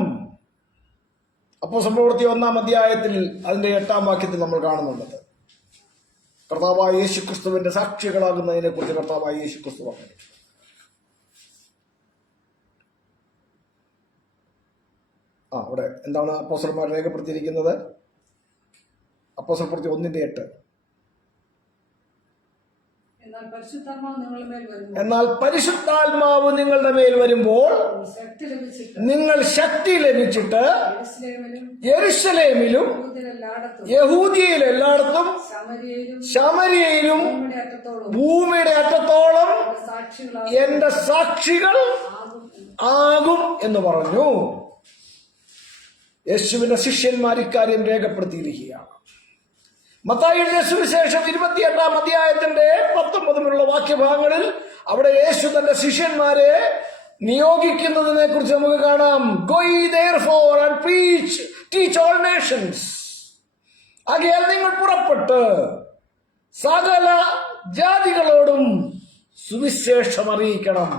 അപ്പോസ്തല പ്രവൃത്തി 1-ാം അധ്യായത്തിൽ അതിന്റെ 8-ാം വാക്യത്തിൽ നമ്മൾ കാണുന്നുള്ളത് കർത്താവായ യേശു ക്രിസ്തുവിന്റെ സാക്ഷികളാകുന്നതിനെ കുറിച്ച് കർത്താവായ യേശു ക്രിസ്തു പറഞ്ഞു. അവിടെ എന്താണ് അപ്പോസ്തലന്മാർ രേഖപ്പെടുത്തിയിരിക്കുന്നത്? അപ്പോസ്തല പ്രവൃത്തി 1-8. എന്നാൽ പരിശുദ്ധാത്മാവ് നിങ്ങളുടെ മേൽ വരുമ്പോൾ നിങ്ങൾ ശക്തി ലഭിച്ചിട്ട് യെരൂശലേമിലും യഹൂദിയയിൽ എല്ലായിടത്തും ശമര്യയിലും ഭൂമിയുടെ അറ്റത്തോളം എന്റെ സാക്ഷികൾ ആകും എന്ന് പറഞ്ഞു. യേശുവിന്റെ ശിഷ്യന്മാർ ഇക്കാര്യം രേഖപ്പെടുത്തിയിരിക്കുകയാണ്. മത്തായിയുടെ സുവിശേഷം 28-ാം അധ്യായത്തിന്റെ 19 വാക്യഭാഗങ്ങളിൽ അവിടെ യേശു തന്റെ ശിഷ്യന്മാരെ നിയോഗിക്കുന്നതിനെ കുറിച്ച് നമുക്ക് കാണാം. Go ye therefore and preach, teach all nations. ആകയാൽ നിങ്ങൾ പുറപ്പെട്ട് സകല ജാതികളോടും സുവിശേഷം അറിയിക്കണം.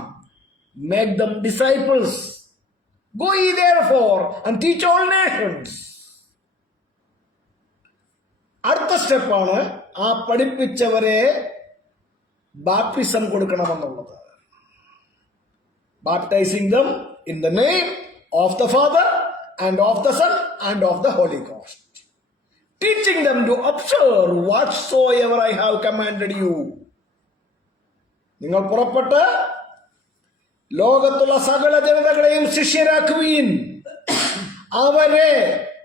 Make them disciples. Go ye therefore and teach all nations. അടുത്ത സ്റ്റെപ്പാണ് ആ പഠിപ്പിച്ചവരെ ബാപ്റ്റിസം കൊടുക്കണമെന്നുള്ളത്. Baptising them in the name of the Father and of the Son and of the Holy Ghost, teaching them to observe whatsoever I have commanded you. നിങ്ങൾ പുറപ്പെട്ട് ലോകത്തുള്ള സകല ജനതകളെയും ശിഷ്യരാക്കുവീൻ, അവരെ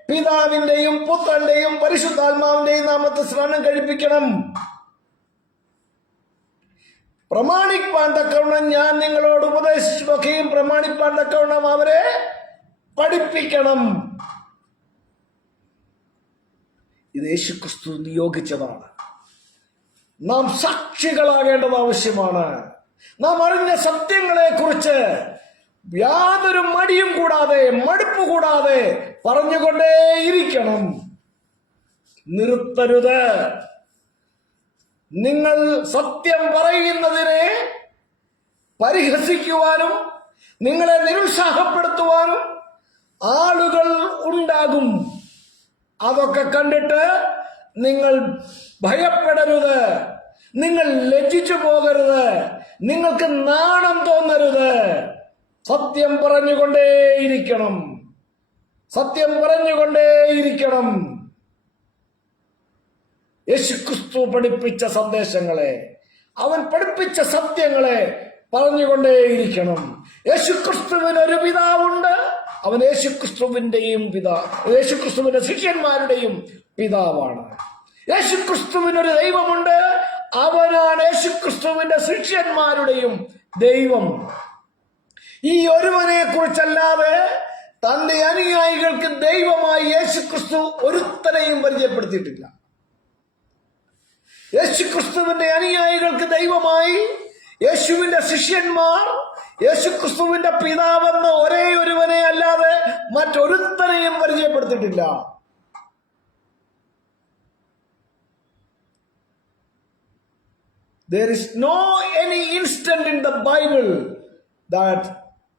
പിതാവിന്റെയും പുത്രന്റെയും പരിശുദ്ധാത്മാവിന്റെയും നാമത്തിൽ സ്നാനം കഴിപ്പിക്കണം. പ്രമാണിപ്പാൻ തക്കവണ്ണം ഞാൻ നിങ്ങളോട് ഉപദേശിച്ചതൊക്കെയും പ്രമാണിപ്പാൻ തക്കവണ്ണം അവരെ പഠിപ്പിക്കണം. ഇത് യേശുക്രിസ്തു നിയോഗിച്ചതാണ്. നാം സാക്ഷികളാകേണ്ടത് ആവശ്യമാണ്. നാം അറിഞ്ഞ സത്യങ്ങളെ കുറിച്ച് യാതൊരു മടിയും കൂടാതെ മടുപ്പ് കൂടാതെ പറഞ്ഞുകൊണ്ടേയിരിക്കണം. നിർത്തരുത്. നിങ്ങൾ സത്യം പറയുന്നതിനെ പരിഹസിക്കുവാനും നിങ്ങളെ നിരുത്സാഹപ്പെടുത്തുവാനും ആളുകൾ ഉണ്ടാകും. അതൊക്കെ കണ്ടിട്ട് നിങ്ങൾ ഭയപ്പെടരുത്, നിങ്ങൾ ലജ്ജിച്ചു പോകരുത്, നിങ്ങൾക്ക് നാണം തോന്നരുത്. സത്യം പറഞ്ഞുകൊണ്ടേയിരിക്കണം, സത്യം പറഞ്ഞുകൊണ്ടേയിരിക്കണം. യേശുക്രിസ്തു പഠിപ്പിച്ച സന്ദേശങ്ങളെ, അവൻ പഠിപ്പിച്ച സത്യങ്ങളെ പറഞ്ഞുകൊണ്ടേയിരിക്കണം. യേശുക്രിസ്തുവിനൊരു പിതാവുണ്ട്. അവൻ യേശുക്രിസ്തുവിന്റെയും യേശുക്രിസ്തുവിന്റെ ശിഷ്യന്മാരുടെയും പിതാവാണ്. യേശുക്രിസ്തുവിനൊരു ദൈവമുണ്ട്. അവനാണ് യേശുക്രിസ്തുവിന്റെ ശിഷ്യന്മാരുടെയും ദൈവം. ഈ ഒരുവനെ കുറിച്ചല്ലാതെ തന്റെ അനുയായികൾക്ക് ദൈവമായി യേശുക്രിസ്തു ഒരുത്തനെയും പരിചയപ്പെടുത്തിയിട്ടില്ല. യേശുക്രിസ്തുവിന്റെ അനുയായികൾക്ക് ദൈവമായി യേശുവിന്റെ ശിഷ്യന്മാർ യേശുക്രിസ്തുവിന്റെ പിതാവെന്ന ഒരേ ഒരുവനെ അല്ലാതെ മറ്റൊരുത്തനെയും പരിചയപ്പെടുത്തിയിട്ടില്ല. There is no any instant in the Bible that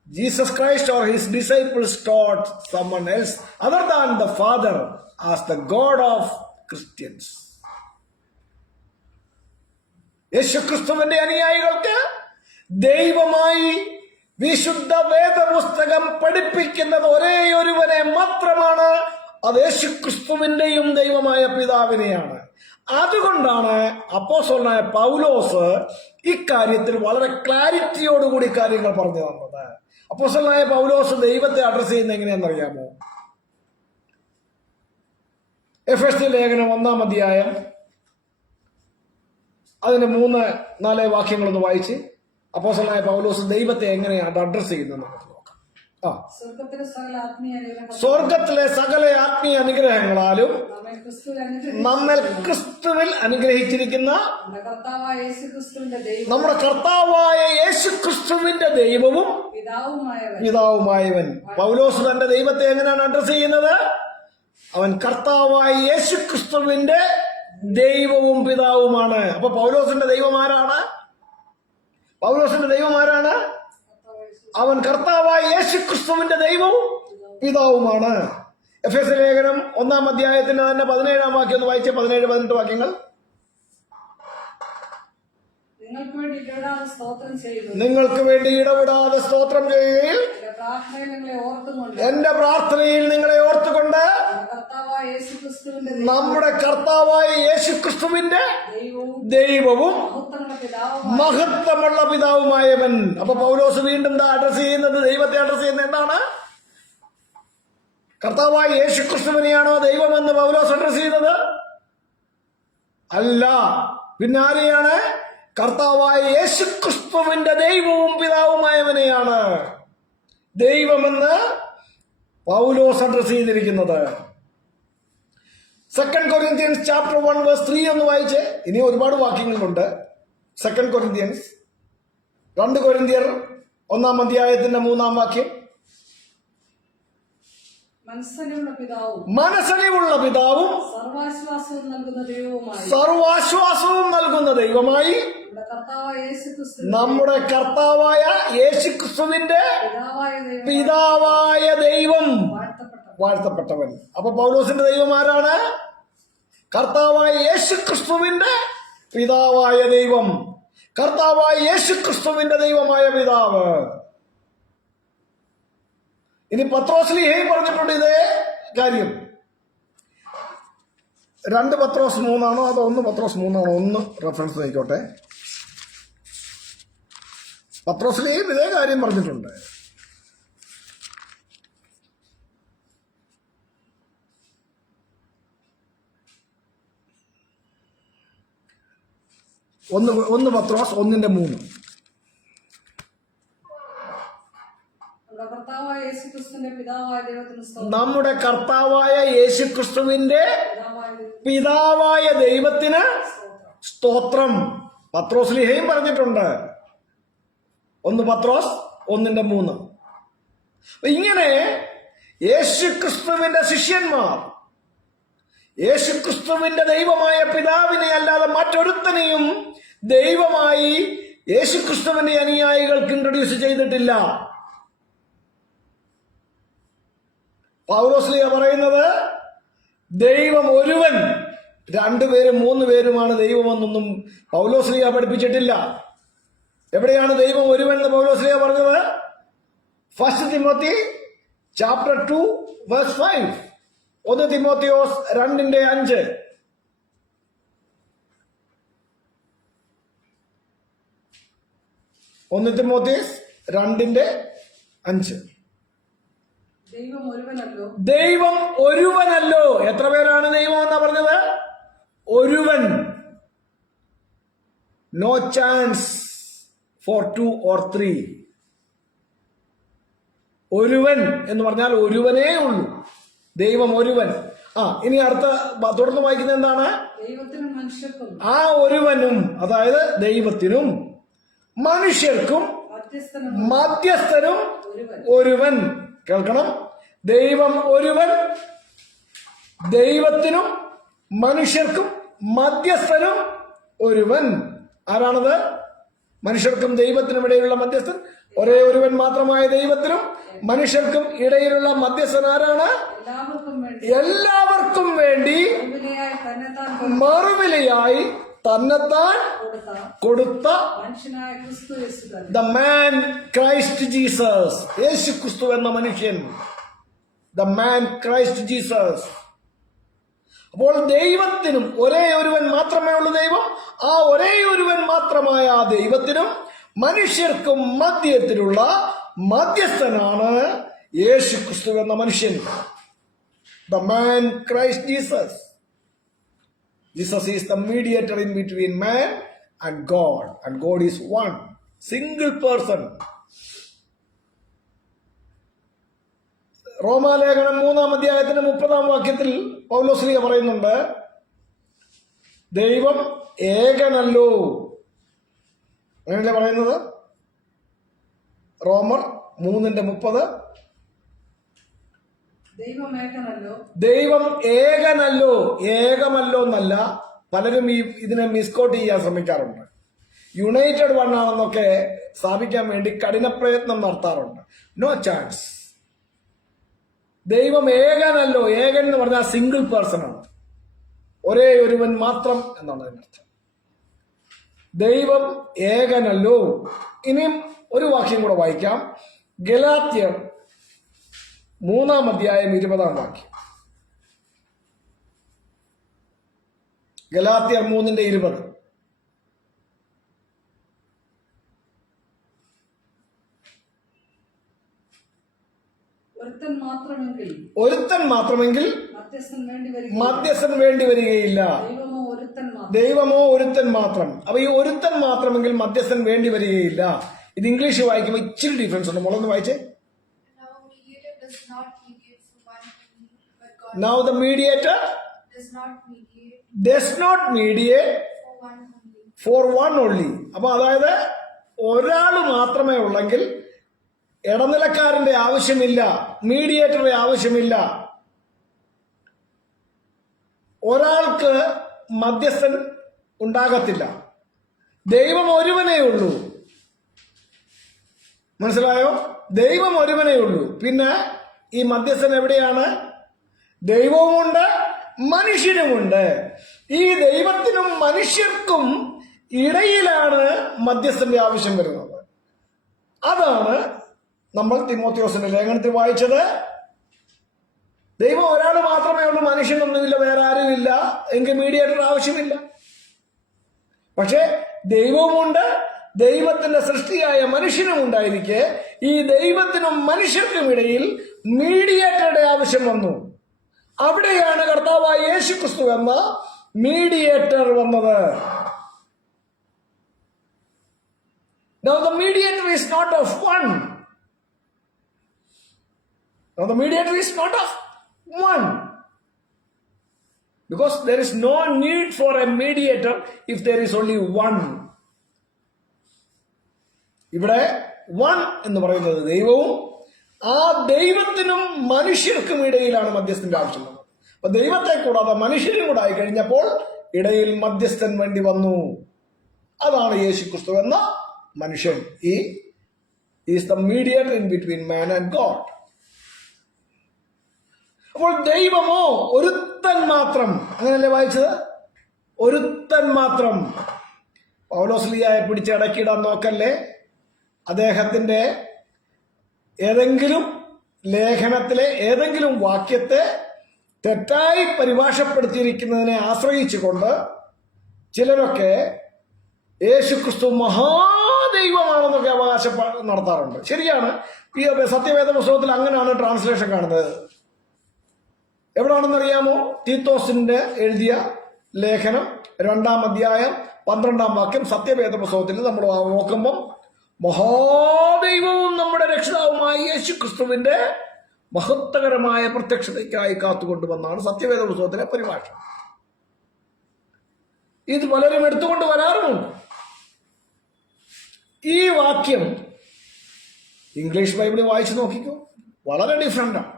Jesus Christ or his disciples taught someone else other than the Father as the God of Christians. യേശുക്രിസ്തുവിന്റെ അനുയായികൾക്ക് ദൈവമായി വിശുദ്ധ വേദപുസ്തകം പഠിപ്പിക്കുന്നത് ഒരേ ഒരുവനെ മാത്രമാണ്. അത് യേശുക്രിസ്തുവിന്റെയും ദൈവമായ പിതാവിനെയാണ്. അതുകൊണ്ടാണ് അപ്പോസ്തലനായ പൗലോസ് ഇക്കാര്യത്തിൽ വളരെ ക്ലാരിറ്റിയോടുകൂടി കാര്യങ്ങൾ പറഞ്ഞു തന്നത്. അപ്പോസ്തലനായ പൗലോസ് ദൈവത്തെ അഡ്രസ് ചെയ്യുന്നത് എങ്ങനെയാണെന്നറിയാമോ? എഫെസ്യ ലേഖനം 1-ാം അധ്യായം അതിന്റെ 3-4 വാക്യങ്ങളൊന്ന് വായിച്ച് അപ്പോസ്തലനായ പൗലോസ് ദൈവത്തെ എങ്ങനെയാണ് അഡ്രസ് ചെയ്യുന്നത് നമുക്ക് നോക്കാം. സ്വർഗത്തിലെ സകല ആത്മീയ അനുഗ്രഹങ്ങളാലും നമ്മെ ക്രിസ്തുവിൽ അനുഗ്രഹിച്ചിരിക്കുന്ന നമ്മുടെ കർത്താവായ യേശുക്രിസ്തുവിന്റെ ദൈവവും പിതാവുമായവൻ. പൗലോസ് തന്റെ ദൈവത്തെ എങ്ങനെയാണ് അഡ്രസ് ചെയ്യുന്നത്? അവൻ കർത്താവായ യേശുക്രിസ്തുവിന്റെ ദൈവവും പിതാവുമാണ്. അപ്പൊ പൗലോസിന്റെ ദൈവം ആരാണ്? പൗലോസിന്റെ ദൈവം ആരാണ്? അവൻ കർത്താവായ യേശുക്രിസ്തുവിന്റെ ദൈവവും പിതാവുമാണ്. എഫെസ്യ ലേഖനം 1-ാം അധ്യായത്തിന്റെ തന്നെ 17-ാം വാക്യം ഒന്ന് വായിച്ച 17-18 വാക്യങ്ങൾ. നിങ്ങൾക്ക് വേണ്ടി ഇടപെടാതെ സ്തോത്രം ചെയ്യുകയിൽ എന്റെ പ്രാർത്ഥനയിൽ നിങ്ങളെ ഓർത്തുകൊണ്ട് നമ്മുടെ കർത്താവായ യേശുക്രിസ്തുവിന്റെ ദൈവവും മഹത്വമുള്ള പിതാവുമായവൻ. അപ്പൊ പൗലോസ് വീണ്ടും അഡ്രസ് ചെയ്യുന്നത്, ദൈവത്തെ അഡ്രസ് ചെയ്യുന്നത് എന്താണ്? കർത്താവായ യേശുക്രിസ്തുവിനെയാണോ ദൈവമെന്ന് പൗലോസ് അഡ്രസ് ചെയ്യുന്നത്? അല്ല, പിന്നെ ആരെയാണ്? കർത്താവായ യേശുക്രിസ്തുവിന്റെ ദൈവവും പിതാവുമായവനെയാണ് ദൈവമെന്ന് പൗലോസ് അഡ്രസ് ചെയ്തിരിക്കുന്നത്. 2 Corinthians chapter 1 verse 3 ഒന്ന് വായിച്ച്. ഇനി ഒരുപാട് വാക്യങ്ങളുണ്ട്. 2 Corinthians 2 കൊരിന്ത്യർ 1-ാം അധ്യായത്തിന്റെ 3-ാം വാക്യം. മനസ്സലിവുള്ള പിതാവും സർവാശ്വാസവും നൽകുന്ന ദൈവമായി നമ്മുടെ കർത്താവായ യേശുക്രിസ്തുവിന്റെ പിതാവായ ദൈവം വാഴ്ത്തപ്പെട്ടവൻ. അപ്പൊ പൗലോസിന്റെ ദൈവം ആരാണ്? കർത്താവായ യേശുക്രിസ്തുവിന്റെ പിതാവായ ദൈവം, കർത്താവായ യേശുക്രിസ്തുവിന്റെ ദൈവമായ പിതാവ്. ഇനി പത്രോസ്ലീഹയും പറഞ്ഞിട്ടുണ്ട് ഇതേ കാര്യം. 2 പത്രോസ് 3 അതോ 1 പത്രോസ് 3 ഒന്ന് റെഫറൻസ് നോക്കിക്കോട്ടെ. പത്രോസ്ലീഹയും ഇതേ കാര്യം പറഞ്ഞിട്ടുണ്ട്. ഒന്ന് പത്രോസ് 1:3. നമ്മുടെ കർത്താവായ യേശുക്രിസ്തുവിന്റെ പിതാവായ ദൈവത്തിന് സ്തോത്രം. പത്രോസ്ലീഹയും പറഞ്ഞിട്ടുണ്ട്. 1 പത്രോസ് 1:3. ഇങ്ങനെ യേശുക്രിസ്തുവിന്റെ ശിഷ്യന്മാർ യേശുക്രിസ്തുവിന്റെ ദൈവമായ പിതാവിനെ അല്ലാതെ മറ്റൊരുത്തനെയും ദൈവമായി യേശുക്രിസ്തുവിന്റെ അനുയായികൾക്ക് ഇൻട്രൊഡ്യൂസ് ചെയ്തിട്ടില്ല. പൗലോസ്ലീഹ പറയുന്നത് ദൈവം ഒരുവൻ, 2 പേരും 3 പേരുമാണ് ദൈവമെന്നൊന്നും പൗലോസ്ലീഹ പഠിപ്പിച്ചിട്ടില്ല. എവിടെയാണ് ദൈവം ഒരുവൻ എന്ന് പൗലോസ്ലീഹ പറഞ്ഞത്? 1 തിമോത്തി chapter 2 verse 5. 1 തിമോത്തിയോസ് 2:5. 1 തിമോത്തിയോസ് 2:5. ദൈവം ഒരുവനല്ലോ. എത്ര പേരാണ് ദൈവം എന്നാ പറഞ്ഞത്? ഒരുവൻ. No chance for 2 or 3. ഒരുവൻ എന്ന് പറഞ്ഞാൽ ഒരുവനേ ഉള്ളൂ. ദൈവം ഒരുവൻ. ഇനി അടുത്ത തുടർന്ന് വായിക്കുന്നത് എന്താണ്? ആ ഒരുവനും, അതായത് ദൈവത്തിനും മനുഷ്യർക്കും മധ്യസ്ഥനും ഒരുവൻ. കേൾക്കണം, ദൈവം ഒരുവൻ, ദൈവത്തിനും മനുഷ്യർക്കും മധ്യസ്ഥനും ഒരുവൻ. ആരാണത്? മനുഷ്യർക്കും ദൈവത്തിനും ഇടയിലുള്ള മധ്യസ്ഥൻ. ഒരേ ഒരുവൻ മാത്രമായ ദൈവത്തിനും മനുഷ്യർക്കും ഇടയിലുള്ള മധ്യസ്ഥൻ ആരാണ്? എല്ലാവർക്കും വേണ്ടി മറുവിലയായി തന്നെത്താൻ കൊടുത്ത ദ മാൻ ക്രൈസ്റ്റ് ജീസസ്. യേശു ക്രിസ്തു എന്ന മനുഷ്യൻ. The man Christ Jesus. അപ്പോൾ ദൈവത്തിനും ഒരേ ഒരുവൻ മാത്രമേ ഉള്ളൂ ദൈവം. ആ ഒരേ ഒരുവൻ മാത്രമായ ആ ദൈവത്തിനും മനുഷ്യർക്കും മധ്യത്തിലുള്ള മധ്യസ്ഥനാണ് യേശു ക്രിസ്തു എന്ന മനുഷ്യൻ. The man Christ Jesus. Jesus is the mediator in between man and God. And God is one, single person. റോമാലേഖനം 3-ാം അധ്യായത്തിന്റെ 30-ാം വാക്യത്തിൽ പൗലോസ്ലീഹ പറയുന്നുണ്ട്, ദൈവം ഏകനല്ലോ. അങ്ങനെയല്ലേ പറയുന്നത്? റോമർ 3:30. ദൈവം ഏകനല്ലോ. ഏകമല്ലോ എന്നല്ല, പലരും ഇതിനെ മിസ്കോട്ട് ചെയ്യാൻ ശ്രമിക്കാറുണ്ട്. യുണൈറ്റഡ് വൺ ആണെന്നൊക്കെ സ്ഥാപിക്കാൻ വേണ്ടി കഠിന പ്രയത്നം നടത്താറുണ്ട്. No chance. ദൈവം ഏകനല്ലോ. ഏകൻ എന്ന് പറഞ്ഞാൽ സിംഗിൾ പേഴ്സൺ ആണ്. ഒരേ ഒരുവൻ മാത്രം എന്നാണ് അതിനർത്ഥം. ദൈവം ഏകനല്ലോ. ഇനിയും ഒരു വാക്യം കൂടെ വായിക്കാം. ഗലാത്യർ 3-ാം അധ്യായം 20-ാം വാക്യം. ഗലാത്യർ 3:20. ഒരുത്തൻ മാത്രമെങ്കിൽ മധ്യസ്ഥൻ വേണ്ടി വരികയില്ല. ദൈവമോ ഒരുത്തൻ മാത്രം. അപ്പൊ ഈ ഒരുത്തൻ മാത്രമെങ്കിൽ മധ്യസ്ഥൻ വേണ്ടി വരികയില്ല. ഇത് ഇംഗ്ലീഷ് വായിക്കുമ്പോൾ ഇച്ചിരി ഡിഫറൻസ് ഉണ്ട്. മുളന്ന് വായിച്ചേ. Now the mediator does not mediate for one only. അപ്പൊ അതായത് ഒരാൾ മാത്രമേ ഉള്ളെങ്കിൽ ഇടനിലക്കാരന്റെ ആവശ്യമില്ല, മീഡിയേറ്ററുടെ ആവശ്യമില്ല. ഒരാൾക്ക് മധ്യസ്ഥൻ ഉണ്ടാകത്തില്ല. ദൈവം ഒരുവനേ ഉള്ളൂ. മനസ്സിലായോ? ദൈവം ഒരുവനേ ഉള്ളൂ. പിന്നെ ഈ മധ്യസ്ഥൻ എവിടെയാണ്? ദൈവവുമുണ്ട് മനുഷ്യനുമുണ്ട്. ഈ ദൈവത്തിനും മനുഷ്യർക്കും ഇടയിലാണ് മധ്യസ്ഥന്റെ ആവശ്യം വരുന്നത്. അതാണ് നമ്മൾ തിമോത്തിയോസിന്റെ ലേഖനത്തിൽ വായിച്ചത്. ദൈവം ഒരാൾ മാത്രമേ ഉള്ളൂ, മനുഷ്യനൊന്നുമില്ല, വേറെ ആരുമില്ല, എങ്കിൽ മീഡിയേറ്റർ ആവശ്യമില്ല. പക്ഷെ ദൈവവുമുണ്ട്, ദൈവത്തിന്റെ സൃഷ്ടിയായ മനുഷ്യനും ഉണ്ടായിരിക്കെ ഈ ദൈവത്തിനും മനുഷ്യർക്കും ഇടയിൽ മീഡിയേറ്ററുടെ ആവശ്യം വന്നു. അവിടെയാണ് കർത്താവായ യേശു ക്രിസ്തു എന്ന മീഡിയേറ്റർ വന്നത്. Now the mediator is not of one. Now the mediator is not of one. Because there is no need for a mediator if there is only one. ഇവിടെ വൺ എന്ന് പറയുന്നത് ദൈവവും ആ ദൈവത്തിനും മനുഷ്യർക്കും ഇടയിലാണ് മധ്യസ്ഥന്റെ ആവശ്യമുള്ളത്. അപ്പൊ ദൈവത്തെ കൂടാതെ മനുഷ്യനും കൂടെ ആയി കഴിഞ്ഞപ്പോൾ ഇടയിൽ മധ്യസ്ഥൻ വേണ്ടി വന്നു. അതാണ് യേശു ക്രിസ്തു എന്ന മനുഷ്യൻ. ഈ is the mediator in between man and God. അപ്പോൾ ദൈവമോ ഒരുത്തൻ മാത്രം. അങ്ങനെയല്ലേ വായിച്ചത്? ഒരുത്തൻ മാത്രം. പൗലോസ്ലീഹായെ പിടിച്ച് ഇടയ്ക്കിടാൻ നോക്കല്ലേ. അദ്ദേഹത്തിന്റെ ഏതെങ്കിലും ലേഖനത്തിലെ ഏതെങ്കിലും വാക്യത്തെ തെറ്റായി പരിഭാഷപ്പെടുത്തിയിരിക്കുന്നതിനെ ആശ്രയിച്ചുകൊണ്ട് ചിലരൊക്കെ യേശുക്രിസ്തു മഹാദൈവമാണെന്നൊക്കെ അവകാശം നടത്താറുണ്ട്. ശരിയാണ്. ഈ സത്യവേദ പുസ്തകത്തിൽ അങ്ങനെയാണ് ട്രാൻസ്ലേഷൻ കാണുന്നത്. എവിടാണെന്നറിയാമോ? തീത്തോസിന്റെ എഴുതിയ ലേഖനം 2-ാം അധ്യായം 12-ാം വാക്യം സത്യവേദ പുസ്തകത്തിൽ നമ്മൾ നോക്കുമ്പോൾ മഹാദൈവവും നമ്മുടെ രക്ഷിതാവുമായ യേശു ക്രിസ്തുവിന്റെ മഹത്വകരമായ പ്രത്യക്ഷതയ്ക്കായി കാത്തുകൊണ്ടുവന്നാണ് സത്യവേദ പുസ്തകത്തിലെ പരിഭാഷ. ഇത് പലരും എടുത്തുകൊണ്ട് വരാറുമുണ്ട്. ഈ വാക്യം ഇംഗ്ലീഷ് ബൈബിളിൽ വായിച്ചു നോക്കിക്കോ, വളരെ ഡിഫറൻ്റാണ്.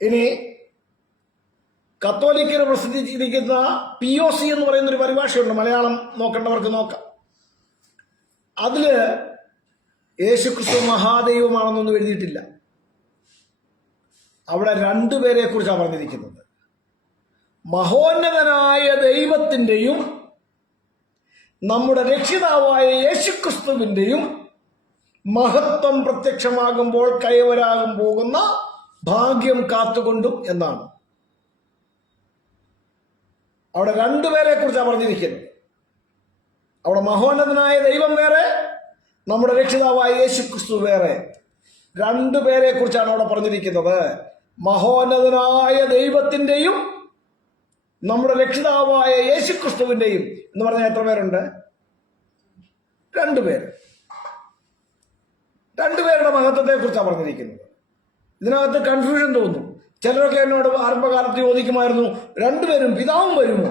ഇനി കത്തോലിക്കർ പ്രസിദ്ധീകരിക്കുന്ന POC എന്ന് പറയുന്ന ഒരു പരിഭാഷയുണ്ട്, മലയാളം നോക്കേണ്ടവർക്ക് നോക്കാം. അതില് യേശുക്രിസ്തു മഹാദൈവമാണെന്നൊന്നും എഴുതിയിട്ടില്ല. അവിടെ രണ്ടുപേരെ കുറിച്ചാണ് പറഞ്ഞിരിക്കുന്നത്. മഹോന്നതനായ ദൈവത്തിന്റെയും നമ്മുടെ രക്ഷിതാവായ യേശുക്രിസ്തുവിന്റെയും മഹത്വം പ്രത്യക്ഷമാകുമ്പോൾ കൈവരാകും പോകുന്ന ഭാഗ്യം കാത്തുകൊണ്ടും എന്നാണ്. അവിടെ രണ്ടുപേരെ കുറിച്ചാണ് പറഞ്ഞിരിക്കുന്നത്. അവിടെ മഹോന്നതനായ ദൈവം വേറെ, നമ്മുടെ രക്ഷിതാവായ യേശുക്രിസ്തു വേറെ. രണ്ടുപേരെ കുറിച്ചാണ് അവിടെ പറഞ്ഞിരിക്കുന്നത്. മഹോന്നതനായ ദൈവത്തിന്റെയും നമ്മുടെ രക്ഷിതാവായ യേശുക്രിസ്തുവിന്റെയും എന്ന് പറഞ്ഞാൽ എത്ര പേരുണ്ട്? രണ്ടുപേര്. രണ്ടുപേരുടെ മഹത്വത്തെ കുറിച്ചാണ് പറഞ്ഞിരിക്കുന്നത്. ഇതിനകത്ത് കൺഫ്യൂഷൻ തോന്നും. ചിലരൊക്കെ എന്നോട് ആരംഭകാലത്ത് ചോദിക്കുമായിരുന്നു, രണ്ടുപേരും പിതാവും വരുമോ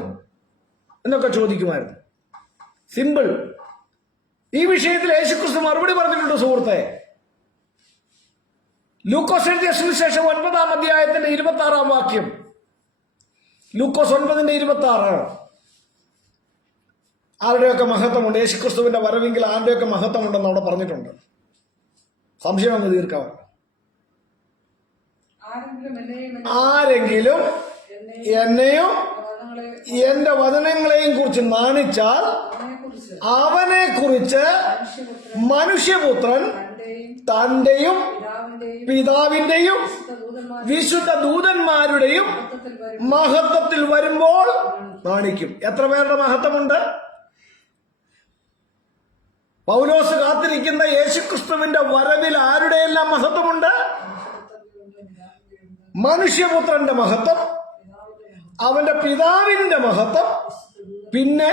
എന്നൊക്കെ ചോദിക്കുമായിരുന്നു. സിമ്പിൾ. ഈ വിഷയത്തിൽ യേശുക്രിസ്തു മറുപടി പറഞ്ഞിട്ടുണ്ട് സുഹൃത്തെ. ലൂക്കോസ് എഴുതിയ സുവിശേഷം 9-ാം അധ്യായത്തിന്റെ 26-ാം വാക്യം. ലൂക്കോസ് 9:26. ആരുടെയൊക്കെ മഹത്വമുണ്ട്? യേശുക്രിസ്തുവിന്റെ വരവെങ്കിൽ ആരുടെയൊക്കെ മഹത്വമുണ്ടെന്ന് അവിടെ പറഞ്ഞിട്ടുണ്ട്. സംശയം അങ്ങ് തീർക്കാം. ആരെങ്കിലും എന്നെയും എന്റെ വചനങ്ങളെയും കുറിച്ച് നാണിച്ചാൽ അവനെ കുറിച്ച് മനുഷ്യപുത്രൻ തന്റെയും പിതാവിന്റെയും വിശുദ്ധ ദൂതന്മാരുടെയും മഹത്വത്തിൽ വരുമ്പോൾ നാണിക്കും. എത്ര പേരുടെ മഹത്വമുണ്ട്? പൗലോസ് കാത്തിരിക്കുന്ന യേശുക്രിസ്തുവിന്റെ വരവിൽ ആരുടെയെല്ലാം മഹത്വമുണ്ട്? മനുഷ്യപുത്രന്റെ മഹത്വം, അവന്റെ പിതാവിന്റെ മഹത്വം, പിന്നെ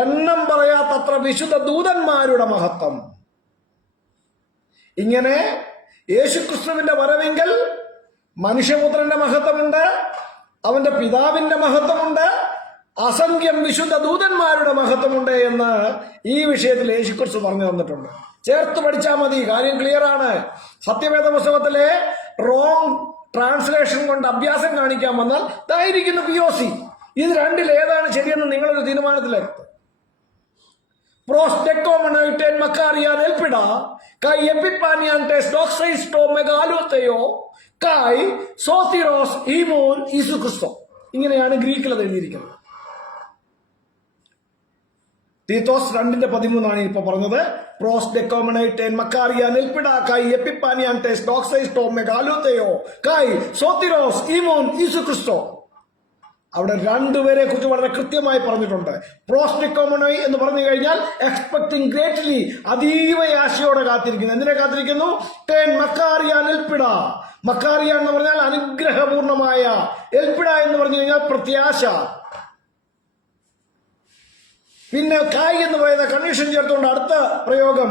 എണ്ണം പറയാത്തത്ര വിശുദ്ധ ദൂതന്മാരുടെ മഹത്വം. ഇങ്ങനെ യേശുക്രിസ്തുവിന്റെ വരവെങ്കിൽ മനുഷ്യപുത്രന്റെ മഹത്വമുണ്ട്, അവന്റെ പിതാവിന്റെ മഹത്വമുണ്ട്, അസംഖ്യം വിശുദ്ധ ദൂതന്മാരുടെ മഹത്വമുണ്ട് എന്ന് ഈ വിഷയത്തിൽ യേശുക്രിസ്തു പറഞ്ഞു തന്നിട്ടുണ്ട്. ചേർത്ത് പഠിച്ചാൽ മതി, കാര്യം ക്ലിയർ ആണ്. സത്യവേദ പുസ്തകത്തിലെ റോങ് ട്രാൻസ്ലേഷൻ കൊണ്ട് അഭ്യാസം കാണിക്കാൻ വന്നാൽ ഇതായിരിക്കുന്നു POC. ഇത് രണ്ടിൽ ഏതാണ് ശരിയെന്ന് നിങ്ങളൊരു തീരുമാനത്തിലെത്തും. Pros decomenaiten makarian elpida kai epipaniantes doxaisto megaloteo kai sotiros imon Isuക്രിസ്തു. ഇങ്ങനെയാണ് ഗ്രീക്കിൽ അത് എഴുതിയിരിക്കുന്നത്. തീത്തോസ് 2:13 ഇപ്പൊ പറഞ്ഞത്. പ്രോസ് ഡെക്കോമനൈറ്റേൻ മക്കാറിയാൻ എൽപിഡ കൈ എപ്പിപ്പാനിയാൻറ്റേസ് ഡോക്സൈസ്റ്റോ മെഗാലോതെയോ കൈ സോത്തിരോസ് ഈമോൻ യേശുക്രിസ്തു. അവിടെ രണ്ടുപേരെ കുറിച്ച് വളരെ കൃത്യമായി പറഞ്ഞിട്ടുണ്ട്. പ്രോസ് ഡെക്കോമനോയ് എന്ന് പറഞ്ഞു കഴിഞ്ഞാൽ എക്സ്പെക്ടിങ് ഗ്രേറ്റ്ലി, അതീവ ആശയോടെ കാത്തിരിക്കുന്നു. എന്തിനെ കാത്തിരിക്കുന്നു? ടേൻ മക്കാറിയാൻ എൽപിഡ. മക്കാറിയ എന്ന് പറഞ്ഞാൽ അനുഗ്രഹപൂർണമായ, എൽപിഡ എന്ന് പറഞ്ഞു കഴിഞ്ഞാൽ പ്രത്യാശ. പിന്നെ കായ് എന്ന് പറയുന്ന കണ്ടീഷൻ ചേർത്തുകൊണ്ട് അടുത്ത പ്രയോഗം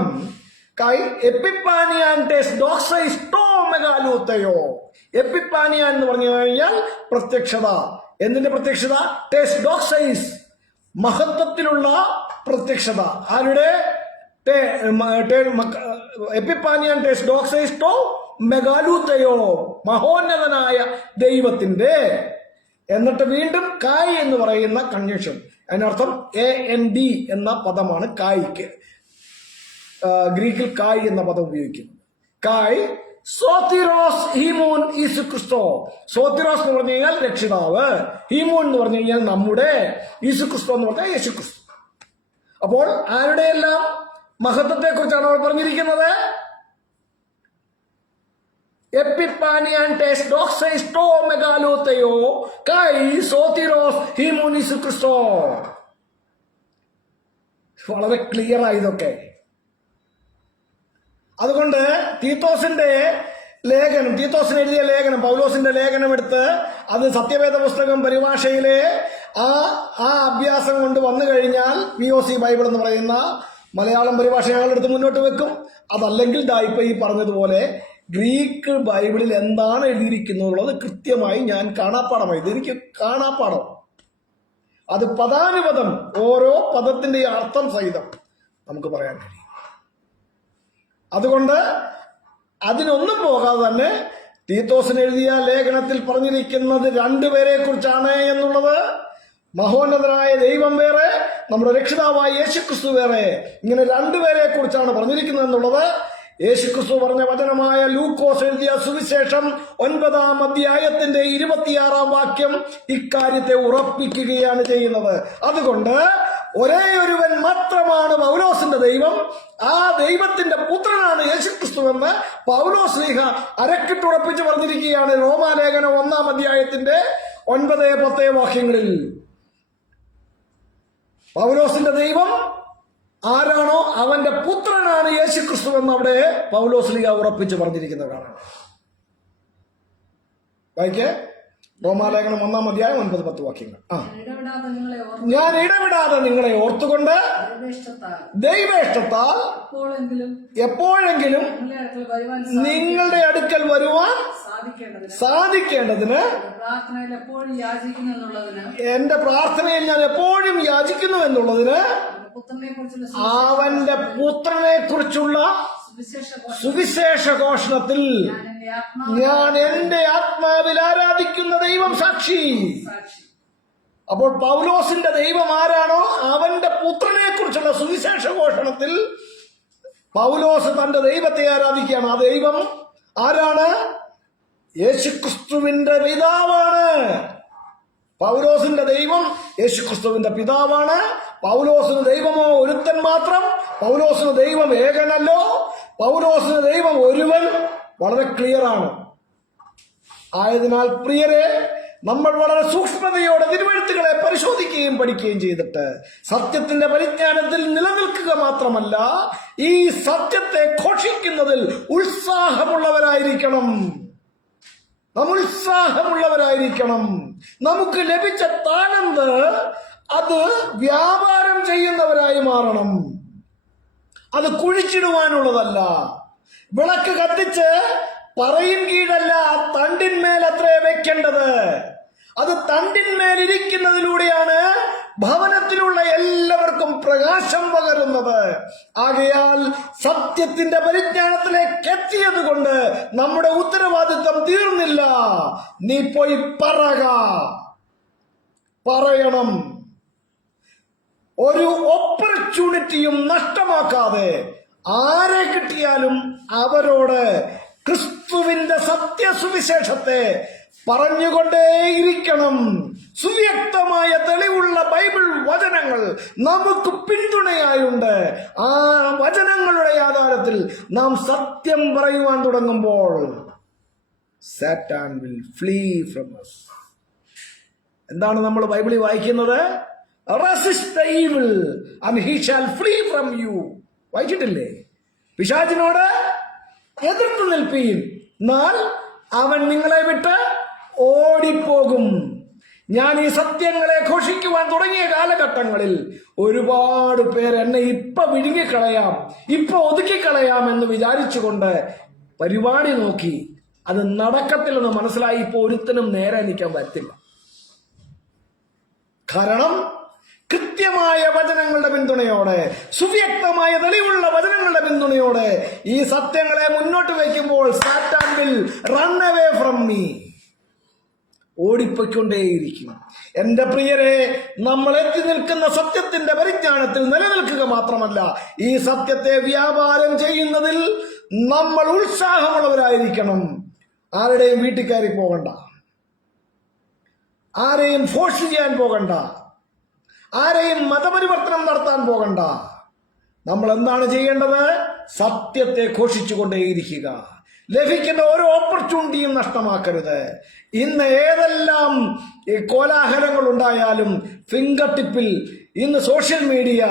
കായ് എപ്പിപ്പാനിയാൻറ്റേസ് ഡോക്സൈസ്റ്റോ മെഗാലൂത്തയോ. എപ്പിപ്പാനിയാൻ എന്ന് പറഞ്ഞു കഴിഞ്ഞാൽ പ്രത്യക്ഷത. എന്തിന്റെ പ്രത്യക്ഷത? ടെസ് ഡോക്സൈസ്, മഹത്വത്തിലുള്ള പ്രത്യക്ഷത. ആരുടെ? എപ്പിപ്പാനിയാൻറ്റേസ് ഡോക്സൈസ്റ്റോ മെഗാലൂത്തയോ, മഹോന്നതനായ ദൈവത്തിന്റെ. എന്നിട്ട് വീണ്ടും കായ് എന്ന് പറയുന്ന കൺജങ്ഷൻ. അതിനർത്ഥം AND എന്ന പദമാണ് കായ്ക്ക്. ഗ്രീക്കിൽ കായ് എന്ന പദം ഉപയോഗിക്കുന്നത്. കായ് സോത്തിറോസ് ഹീമോൻ യേശുക്രിസ്തു. സോത്തിറോസ് എന്ന് പറഞ്ഞു കഴിഞ്ഞാൽ രക്ഷിതാവ്, ഹീമോൻ എന്ന് പറഞ്ഞു കഴിഞ്ഞാൽ നമ്മുടെ, യേശുക്രിസ്തു എന്ന് പറഞ്ഞാൽ യേശുക്രിസ്തു. അപ്പോൾ ആരുടെയെല്ലാം മഹത്വത്തെ കുറിച്ചാണ് അവർ പറഞ്ഞിരിക്കുന്നത്? എപ്പിപ്പാനിയാൻറ്റേസ് ഡോക്സൈസ്റ്റോ മെഗാലോതെയോ കൈ സോത്തിറോസ് ഹീമോൻ യേശുക്രിസ്തു. വളരെ ക്ലിയർ ആയതൊക്കെ. അതുകൊണ്ട് തീത്തോസിന്റെ ലേഖനം, തീത്തോസിന് എഴുതിയ ലേഖനം, പൗലോസിന്റെ ലേഖനം എടുത്ത് അത് സത്യവേദ പുസ്തകം പരിഭാഷയിലെ ആ അഭ്യാസം കൊണ്ട് വന്നു കഴിഞ്ഞാൽ POC ബൈബിൾ എന്ന് പറയുന്ന മലയാളം പരിഭാഷ ഞങ്ങളെടുത്ത് മുന്നോട്ട് വെക്കും. അതല്ലെങ്കിൽ ഇപ്പൊ ഈ പറഞ്ഞതുപോലെ ഗ്രീക്ക് ബൈബിളിൽ എന്താണ് എഴുതിയിരിക്കുന്നുള്ളത് കൃത്യമായി ഞാൻ കാണാപ്പാടമായി. ഇതെനിക്ക് കാണാപ്പാടം. അത് പദാനുപദം ഓരോ പദത്തിന്റെ അർത്ഥം സഹിതം നമുക്ക് പറയാൻ കഴിയും. അതുകൊണ്ട് അതിനൊന്നും പോകാതെ തന്നെ തീത്തോസിന് എഴുതിയ ലേഖനത്തിൽ പറഞ്ഞിരിക്കുന്നത് രണ്ടുപേരെ കുറിച്ചാണ് എന്നുള്ളത്. മഹോന്നതനായ ദൈവം വേറെ, നമ്മുടെ രക്ഷിതാവായ യേശുക്രിസ്തു വേറെ. ഇങ്ങനെ രണ്ടുപേരെ കുറിച്ചാണ് പറഞ്ഞിരിക്കുന്നത് എന്നുള്ളത് യേശുക്രിസ്തു പറഞ്ഞ വചനമായ ലൂക്കോസ് എഴുതിയ സുവിശേഷം 9-ാം അധ്യായത്തിന്റെ 26-ാം വാക്യം ഇക്കാര്യത്തെ ഉറപ്പിക്കുകയാണ് ചെയ്യുന്നത്. അതുകൊണ്ട് ഒരേ ഒരുവൻ മാത്രമാണ് പൗലോസിന്റെ ദൈവം, ആ ദൈവത്തിന്റെ പുത്രനാണ് യേശുക്രിസ്തു എന്ന് പൗലോസ് ശ്ലീഹ അരക്കിട്ടുറപ്പിച്ച് പറഞ്ഞിരിക്കുകയാണ് റോമാലേഖനം 1-ാം അധ്യായത്തിന്റെ 9-10 വാക്യങ്ങളിൽ. പൗലോസിന്റെ ദൈവം ആരാണോ അവന്റെ പുത്രനാണ് യേശുക്രിസ്തു എന്ന് അവിടെ പൗലോസ് ശ്ലീഹ ഉറപ്പിച്ച് പറഞ്ഞിരിക്കുന്നത് കാണാം. വായിക്കേ, റോമാലേഖനം 1-ാം അധ്യായം 9-10 വാക്യങ്ങൾ. ഞാൻ ഇടവിടാതെ നിങ്ങളെ ഓർത്തുകൊണ്ട് ദൈവേഷ്ടത്താൽ എപ്പോഴെങ്കിലും നിങ്ങളുടെ അടുക്കൽ വരുവാൻ സാധിക്കേണ്ടതിന് എന്റെ പ്രാർത്ഥനയിൽ ഞാൻ എപ്പോഴും യാചിക്കുന്നു എന്നുള്ളതിന് അവന്റെ പുത്രനെ കുറിച്ചുള്ള സുവിശേഷ ഘോഷണത്തിൽ ഞാൻ എന്റെ ആത്മാവിൽ ആരാധിക്കുന്ന ദൈവം സാക്ഷി. അപ്പോൾ പൗലോസിന്റെ ദൈവം ആരാണോ അവന്റെ പുത്രനെ കുറിച്ചുള്ള സുവിശേഷ ഘോഷണത്തിൽ പൗലോസ് തന്റെ ദൈവത്തെ ആരാധിക്കുകയാണ്. ആ ദൈവം ആരാണ്? യേശുക്രിസ്തുവിന്റെ പിതാവാണ്. പൗലോസിന്റെ ദൈവം യേശുക്രിസ്തുവിന്റെ പിതാവാണ്. പൗലോസിന് ദൈവമോ ഒരുത്തൻ മാത്രം. പൗലോസിന് ദൈവം ഏകനല്ലോ. പൗലോസിന് ദൈവം ഒരുവൻ. വളരെ ക്ലിയർ ആണ്. ആയതിനാൽ പ്രിയരെ, നമ്മൾ വളരെ സൂക്ഷ്മതയോടെ തിരുവെഴുത്തുകളെ പരിശോധിക്കുകയും പഠിക്കുകയും ചെയ്തിട്ട് സത്യത്തിന്റെ പരിജ്ഞാനത്തിൽ നിലനിൽക്കുക മാത്രമല്ല, ഈ സത്യത്തെ ഘോഷിക്കുന്നതിൽ ഉത്സാഹമുള്ളവരായിരിക്കണം. നാം ഉത്സാഹമുള്ളവരായിരിക്കണം. നമുക്ക് ലഭിച്ച താലന്ത് അത് വ്യാപാരം ചെയ്യുന്നവരായി മാറണം. അത് കുഴിച്ചിടുവാനുള്ളതല്ല. വിളക്ക് കത്തിച്ച് പറയും കീഴല്ല, തണ്ടിന്മേൽ അത്രേ വെക്കേണ്ടത്. അത് തണ്ടിന്മേലിരിക്കുന്നതിലൂടെയാണ് ഭവനത്തിലുള്ള എല്ലാവർക്കും പ്രകാശം പകരുന്നത്. ആകയാൽ സത്യത്തിന്റെ പരിജ്ഞാനത്തിലേക്ക് എത്തിയത് കൊണ്ട് നമ്മുടെ ഉത്തരവാദിത്വം തീർന്നില്ല. നീ പോയി പറയണം. ഒരു ഓപ്പർച്യൂണിറ്റിയും നഷ്ടമാക്കാതെ ആരെ കിട്ടിയാലും അവരോട് ക്രിസ്തുവിന്റെ സത്യസുവിശേഷത്തെ പറഞ്ഞുകൊണ്ടേയിരിക്കണം. സുവ്യക്തമായ തെളിവുള്ള ബൈബിൾ വചനങ്ങൾ നമുക്ക് പിന്തുണയായുണ്ട്. ആ വചനങ്ങളുടെ ആധാരത്തിൽ നാം സത്യം പറയുവാൻ തുടങ്ങുമ്പോൾ സാത്താൻ വിൽ ഫ്ലീ ഫ്രം us. എന്താണ് നമ്മൾ ബൈബിളിൽ വായിക്കുന്നത്? Resist the evil and he shall flee from you. വായിച്ചിട്ടില്ലേ? പിശാചിനോട് എതിർത്ത് നിൽപ്പീൻ, എന്നാൽ അവൻ നിങ്ങളെ വിട്ട് ഓടിപ്പോകും. ഞാൻ ഈ സത്യങ്ങളെ ഘോഷിക്കുവാൻ തുടങ്ങിയ കാലഘട്ടങ്ങളിൽ ഒരുപാട് പേർ എന്നെ ഇപ്പൊ വിഴുങ്ങിക്കളയാം, ഇപ്പൊ ഒതുക്കിക്കളയാം എന്ന് വിചാരിച്ചുകൊണ്ട് പരിപാടി നോക്കി. അത് നടക്കത്തില്ലെന്ന് മനസ്സിലായി. ഇപ്പൊ ഒരുത്തനും നേരെ നിൽക്കാൻ പറ്റില്ല. കാരണം കൃത്യമായ വചനങ്ങളുടെ പിന്തുണയോടെ, സുവ്യക്തമായ തെളിവുള്ള വചനങ്ങളുടെ പിന്തുണയോടെ ഈ സത്യങ്ങളെ മുന്നോട്ട് വയ്ക്കുമ്പോൾ സാത്താൻ will run away from me, ഓടിപ്പോയിക്കൊണ്ടേയിരിക്കും. എന്റെ പ്രിയരെ, നമ്മൾ എത്തി നിൽക്കുന്ന സത്യത്തിന്റെ പരിജ്ഞാനത്തിൽ നിലനിൽക്കുക മാത്രമല്ല, ഈ സത്യത്തെ വ്യാപാരം ചെയ്യുന്നതിൽ നമ്മൾ ഉത്സാഹമുള്ളവരായിരിക്കണം. ആരുടെയും വീട്ടിൽ കയറി പോകണ്ട, ആരെയും ഫോഴ്സ് ചെയ്യാൻ പോകണ്ട, ആരെയും മതപരിവർത്തനം നടത്താൻ പോകണ്ട. നമ്മൾ എന്താണ് ചെയ്യേണ്ടത്? സത്യത്തെ ഘോഷിച്ചുകൊണ്ടേയിരിക്കുക. ലഭിക്കുന്ന ഓരോ ഓപ്പർച്യൂണിറ്റിയും നഷ്ടമാക്കരുത്. ഇന്ന് ഏതെല്ലാം കോലാഹലങ്ങൾ ഉണ്ടായാലും ഫിംഗർ ടിപ്പിൽ ഇന്ന് സോഷ്യൽ മീഡിയ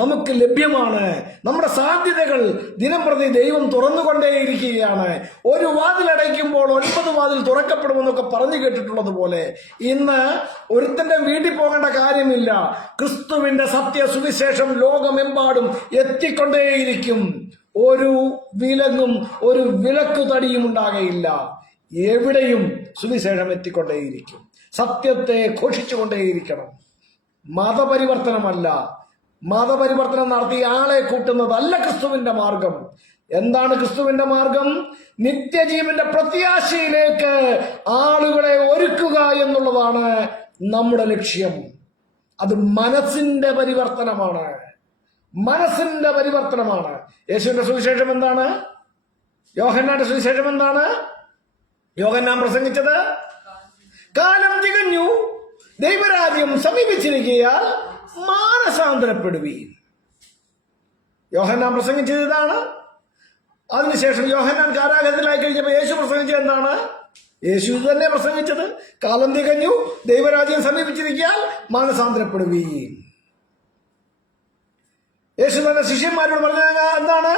നമുക്ക് ലഭ്യമാണ്. നമ്മുടെ സാധ്യതകൾ ദിനംപ്രതി ദൈവം തുറന്നുകൊണ്ടേയിരിക്കുകയാണ്. ഒരു വാതിലടയ്ക്കുമ്പോൾ 9 വാതിൽ തുറക്കപ്പെടുമെന്നൊക്കെ പറഞ്ഞു കേട്ടിട്ടുള്ളത് പോലെ ഇന്ന് ഒരുത്തന്റെ വീട്ടിൽ പോകേണ്ട കാര്യമില്ല. ക്രിസ്തുവിന്റെ സത്യ സുവിശേഷം ലോകമെമ്പാടും എത്തിക്കൊണ്ടേയിരിക്കും. ഒരു വിലങ്ങും ഒരു വിലക്കു തടിയും ഉണ്ടാകയില്ല. എവിടെയും സുവിശേഷം എത്തിക്കൊണ്ടേയിരിക്കും. സത്യത്തെ ഘോഷിച്ചുകൊണ്ടേയിരിക്കണം. മതപരിവർത്തനമല്ല, മതപരിവർത്തനം നടത്തി ആളെ കൂട്ടുന്നതല്ല ക്രിസ്തുവിന്റെ മാർഗം. എന്താണ് ക്രിസ്തുവിന്റെ മാർഗം? നിത്യജീവന്റെ പ്രത്യാശയിലേക്ക് ആളുകളെ ഒരുക്കുക എന്നുള്ളതാണ് നമ്മുടെ ലക്ഷ്യം. അത് മനസ്സിന്റെ പരിവർത്തനമാണ്. മനസ്സിന്റെ പരിവർത്തനമാണ്. യേശുവിന്റെ സുവിശേഷം എന്താണ്? യോഹന്നാന്റെ സുവിശേഷം എന്താണ്? യോഹന്നാൻ പ്രസംഗിച്ചത് കാലം തികഞ്ഞു, ദൈവരാജ്യം സമീപിച്ചിരിക്കുകയാൽ മാനസാന്തരപ്പെടുവീൻ. യോഹന്നാൻ പ്രസംഗിച്ചത് ഇതാണ്. അതിനുശേഷം യോഹന്നാൻ കാരാഗൃഹത്തിലായി കഴിഞ്ഞപ്പോൾ യേശു പ്രസംഗിച്ചത് എന്താണ്? യേശു തന്നെ പ്രസംഗിച്ചത് കാലം തികഞ്ഞു, ദൈവരാജ്യം സമീപിച്ചിരിക്കാൻ മാനസാന്തരപ്പെടുവീൻ. യേശു തന്നെ ശിഷ്യന്മാരോട് പറഞ്ഞ എന്താണ്?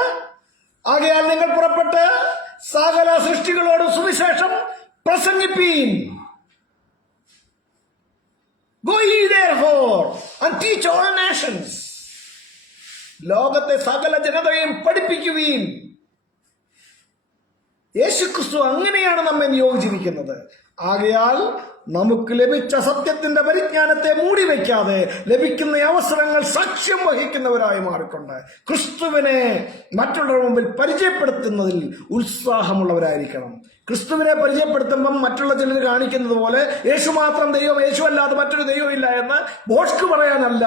ആകയാൽ നിങ്ങൾ പുറപ്പെട്ട് സകല സൃഷ്ടികളോട് സുവിശേഷം പ്രസംഗിപ്പീൻ. Go ye therefore and teach all nations. ലോകത്തെ സകല ജനതയെയും പഠിപ്പിക്കുവീൻ. യേശുക്രിസ്തു അങ്ങനെയാണ് നമ്മെ നിയോഗിച്ചിരിക്കുന്നത്. ആകയാൽ നമുക്ക് ലഭിച്ച സത്യത്തിന്റെ പരിജ്ഞാനത്തെ മൂടി വയ്ക്കാതെ ലഭിക്കുന്ന അവസരങ്ങൾ സാക്ഷ്യം വഹിക്കുന്നവരായി മാറിക്കൊണ്ട് ക്രിസ്തുവിനെ മറ്റുള്ളവരുടെ മുമ്പിൽ പരിചയപ്പെടുത്തുന്നതിൽ ഉത്സാഹമുള്ളവരായിരിക്കണം. ക്രിസ്തുവിനെ പരിചയപ്പെടുത്തുമ്പം മറ്റുള്ള ചിലർ കാണിക്കുന്നത് പോലെ യേശു മാത്രം ദൈവം, യേശു അല്ലാതെ മറ്റൊരു ദൈവമില്ല എന്ന് ബോഷ്ക്ക് പറയാനല്ല.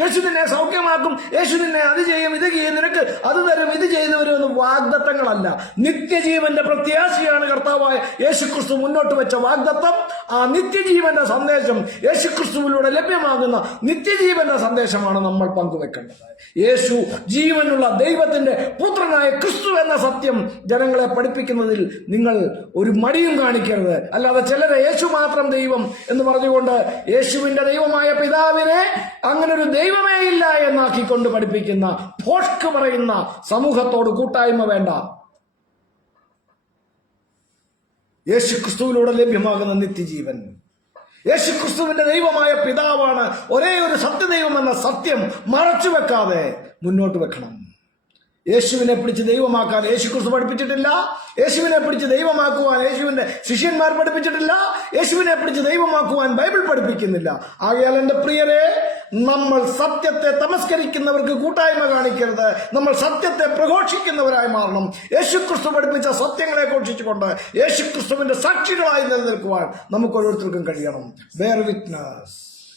യേശു നിന്നെ സൗഖ്യമാക്കും, യേശു നിന്നെ അത് ചെയ്യും, ഇത് ചെയ്യും, നിനക്ക് അത് തരും, ഇത് ചെയ്യുന്നവരെന്ന് വാഗ്ദത്തങ്ങളല്ല. നിത്യജീവന്റെ പ്രത്യാശയാണ് കർത്താവായ യേശുക്രിസ്തു മുന്നോട്ട് വെച്ച വാഗ്ദത്തം. ആ നിത്യജീവന്റെ സന്ദേശം, യേശുക്രിസ്തുവിലൂടെ ലഭ്യമാകുന്ന നിത്യജീവന്റെ സന്ദേശമാണ് നമ്മൾ പങ്കുവെക്കേണ്ടത്. യേശു ജീവനുള്ള ദൈവത്തിന്റെ പുത്രനായ ക്രിസ്തു എന്ന സത്യം ജനങ്ങളെ പഠിപ്പിക്കുന്നതിൽ നിങ്ങൾ ഒരു മടിയും കാണിക്കരുത്. അല്ലാതെ ചിലരെ യേശു മാത്രം ദൈവം എന്ന് പറഞ്ഞുകൊണ്ട് യേശുവിന്റെ ദൈവമായ പിതാവിനെ അങ്ങനെ ഒരു ദൈവമേ ഇല്ല എന്നാക്കിക്കൊണ്ട് പഠിപ്പിക്കുന്ന ഭോഷ്ക്ക് പറയുന്ന സമൂഹത്തോട് കൂട്ടായ്മ വേണ്ട. യേശുക്രിസ്തുവിലൂടെ ലഭ്യമാകുന്ന നിത്യജീവൻ, യേശുക്രിസ്തുവിന്റെ ദൈവമായ പിതാവാണ് ഒരേ ഒരു സത്യദൈവം എന്ന സത്യം മറച്ചുവെക്കാതെ മുന്നോട്ട് വെക്കണം. യേശുവിനെ പിടിച്ച് ദൈവമാക്കാൻ യേശുക്രിസ്തു പഠിപ്പിച്ചിട്ടില്ല. യേശുവിനെ പിടിച്ച് ദൈവമാക്കുവാൻ യേശുവിന്റെ ശിഷ്യന്മാർ പഠിപ്പിച്ചിട്ടില്ല. യേശുവിനെ പിടിച്ച് ദൈവമാക്കുവാൻ ബൈബിൾ പഠിപ്പിക്കുന്നില്ല. ആകയാൽ എന്റെ പ്രിയരെ, നമ്മൾ സത്യത്തെ തമസ്കരിക്കുന്നവർക്ക് കൂട്ടായ്മ കാണിക്കരുത്. നമ്മൾ സത്യത്തെ പ്രഘോഷിക്കുന്നവരായി മാറണം. യേശുക്രിസ്തു പഠിപ്പിച്ച സത്യങ്ങളെ ഘോഷിച്ചുകൊണ്ട് യേശുക്രിസ്തുവിന്റെ സാക്ഷികളായി നിലനിൽക്കുവാൻ നമുക്ക് ഓരോരുത്തർക്കും കഴിയണം. ബെയർ വിറ്റ്നസ്,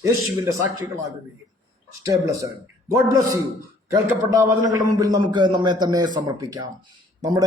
യേശുവിന്റെ സാക്ഷികളാകുകയും. Stay blessed. God bless you. കേൾക്കപ്പെട്ട വചനങ്ങളുടെ മുമ്പിൽ നമുക്ക് നമ്മെ തന്നെ സമർപ്പിക്കാം. നമ്മുടെ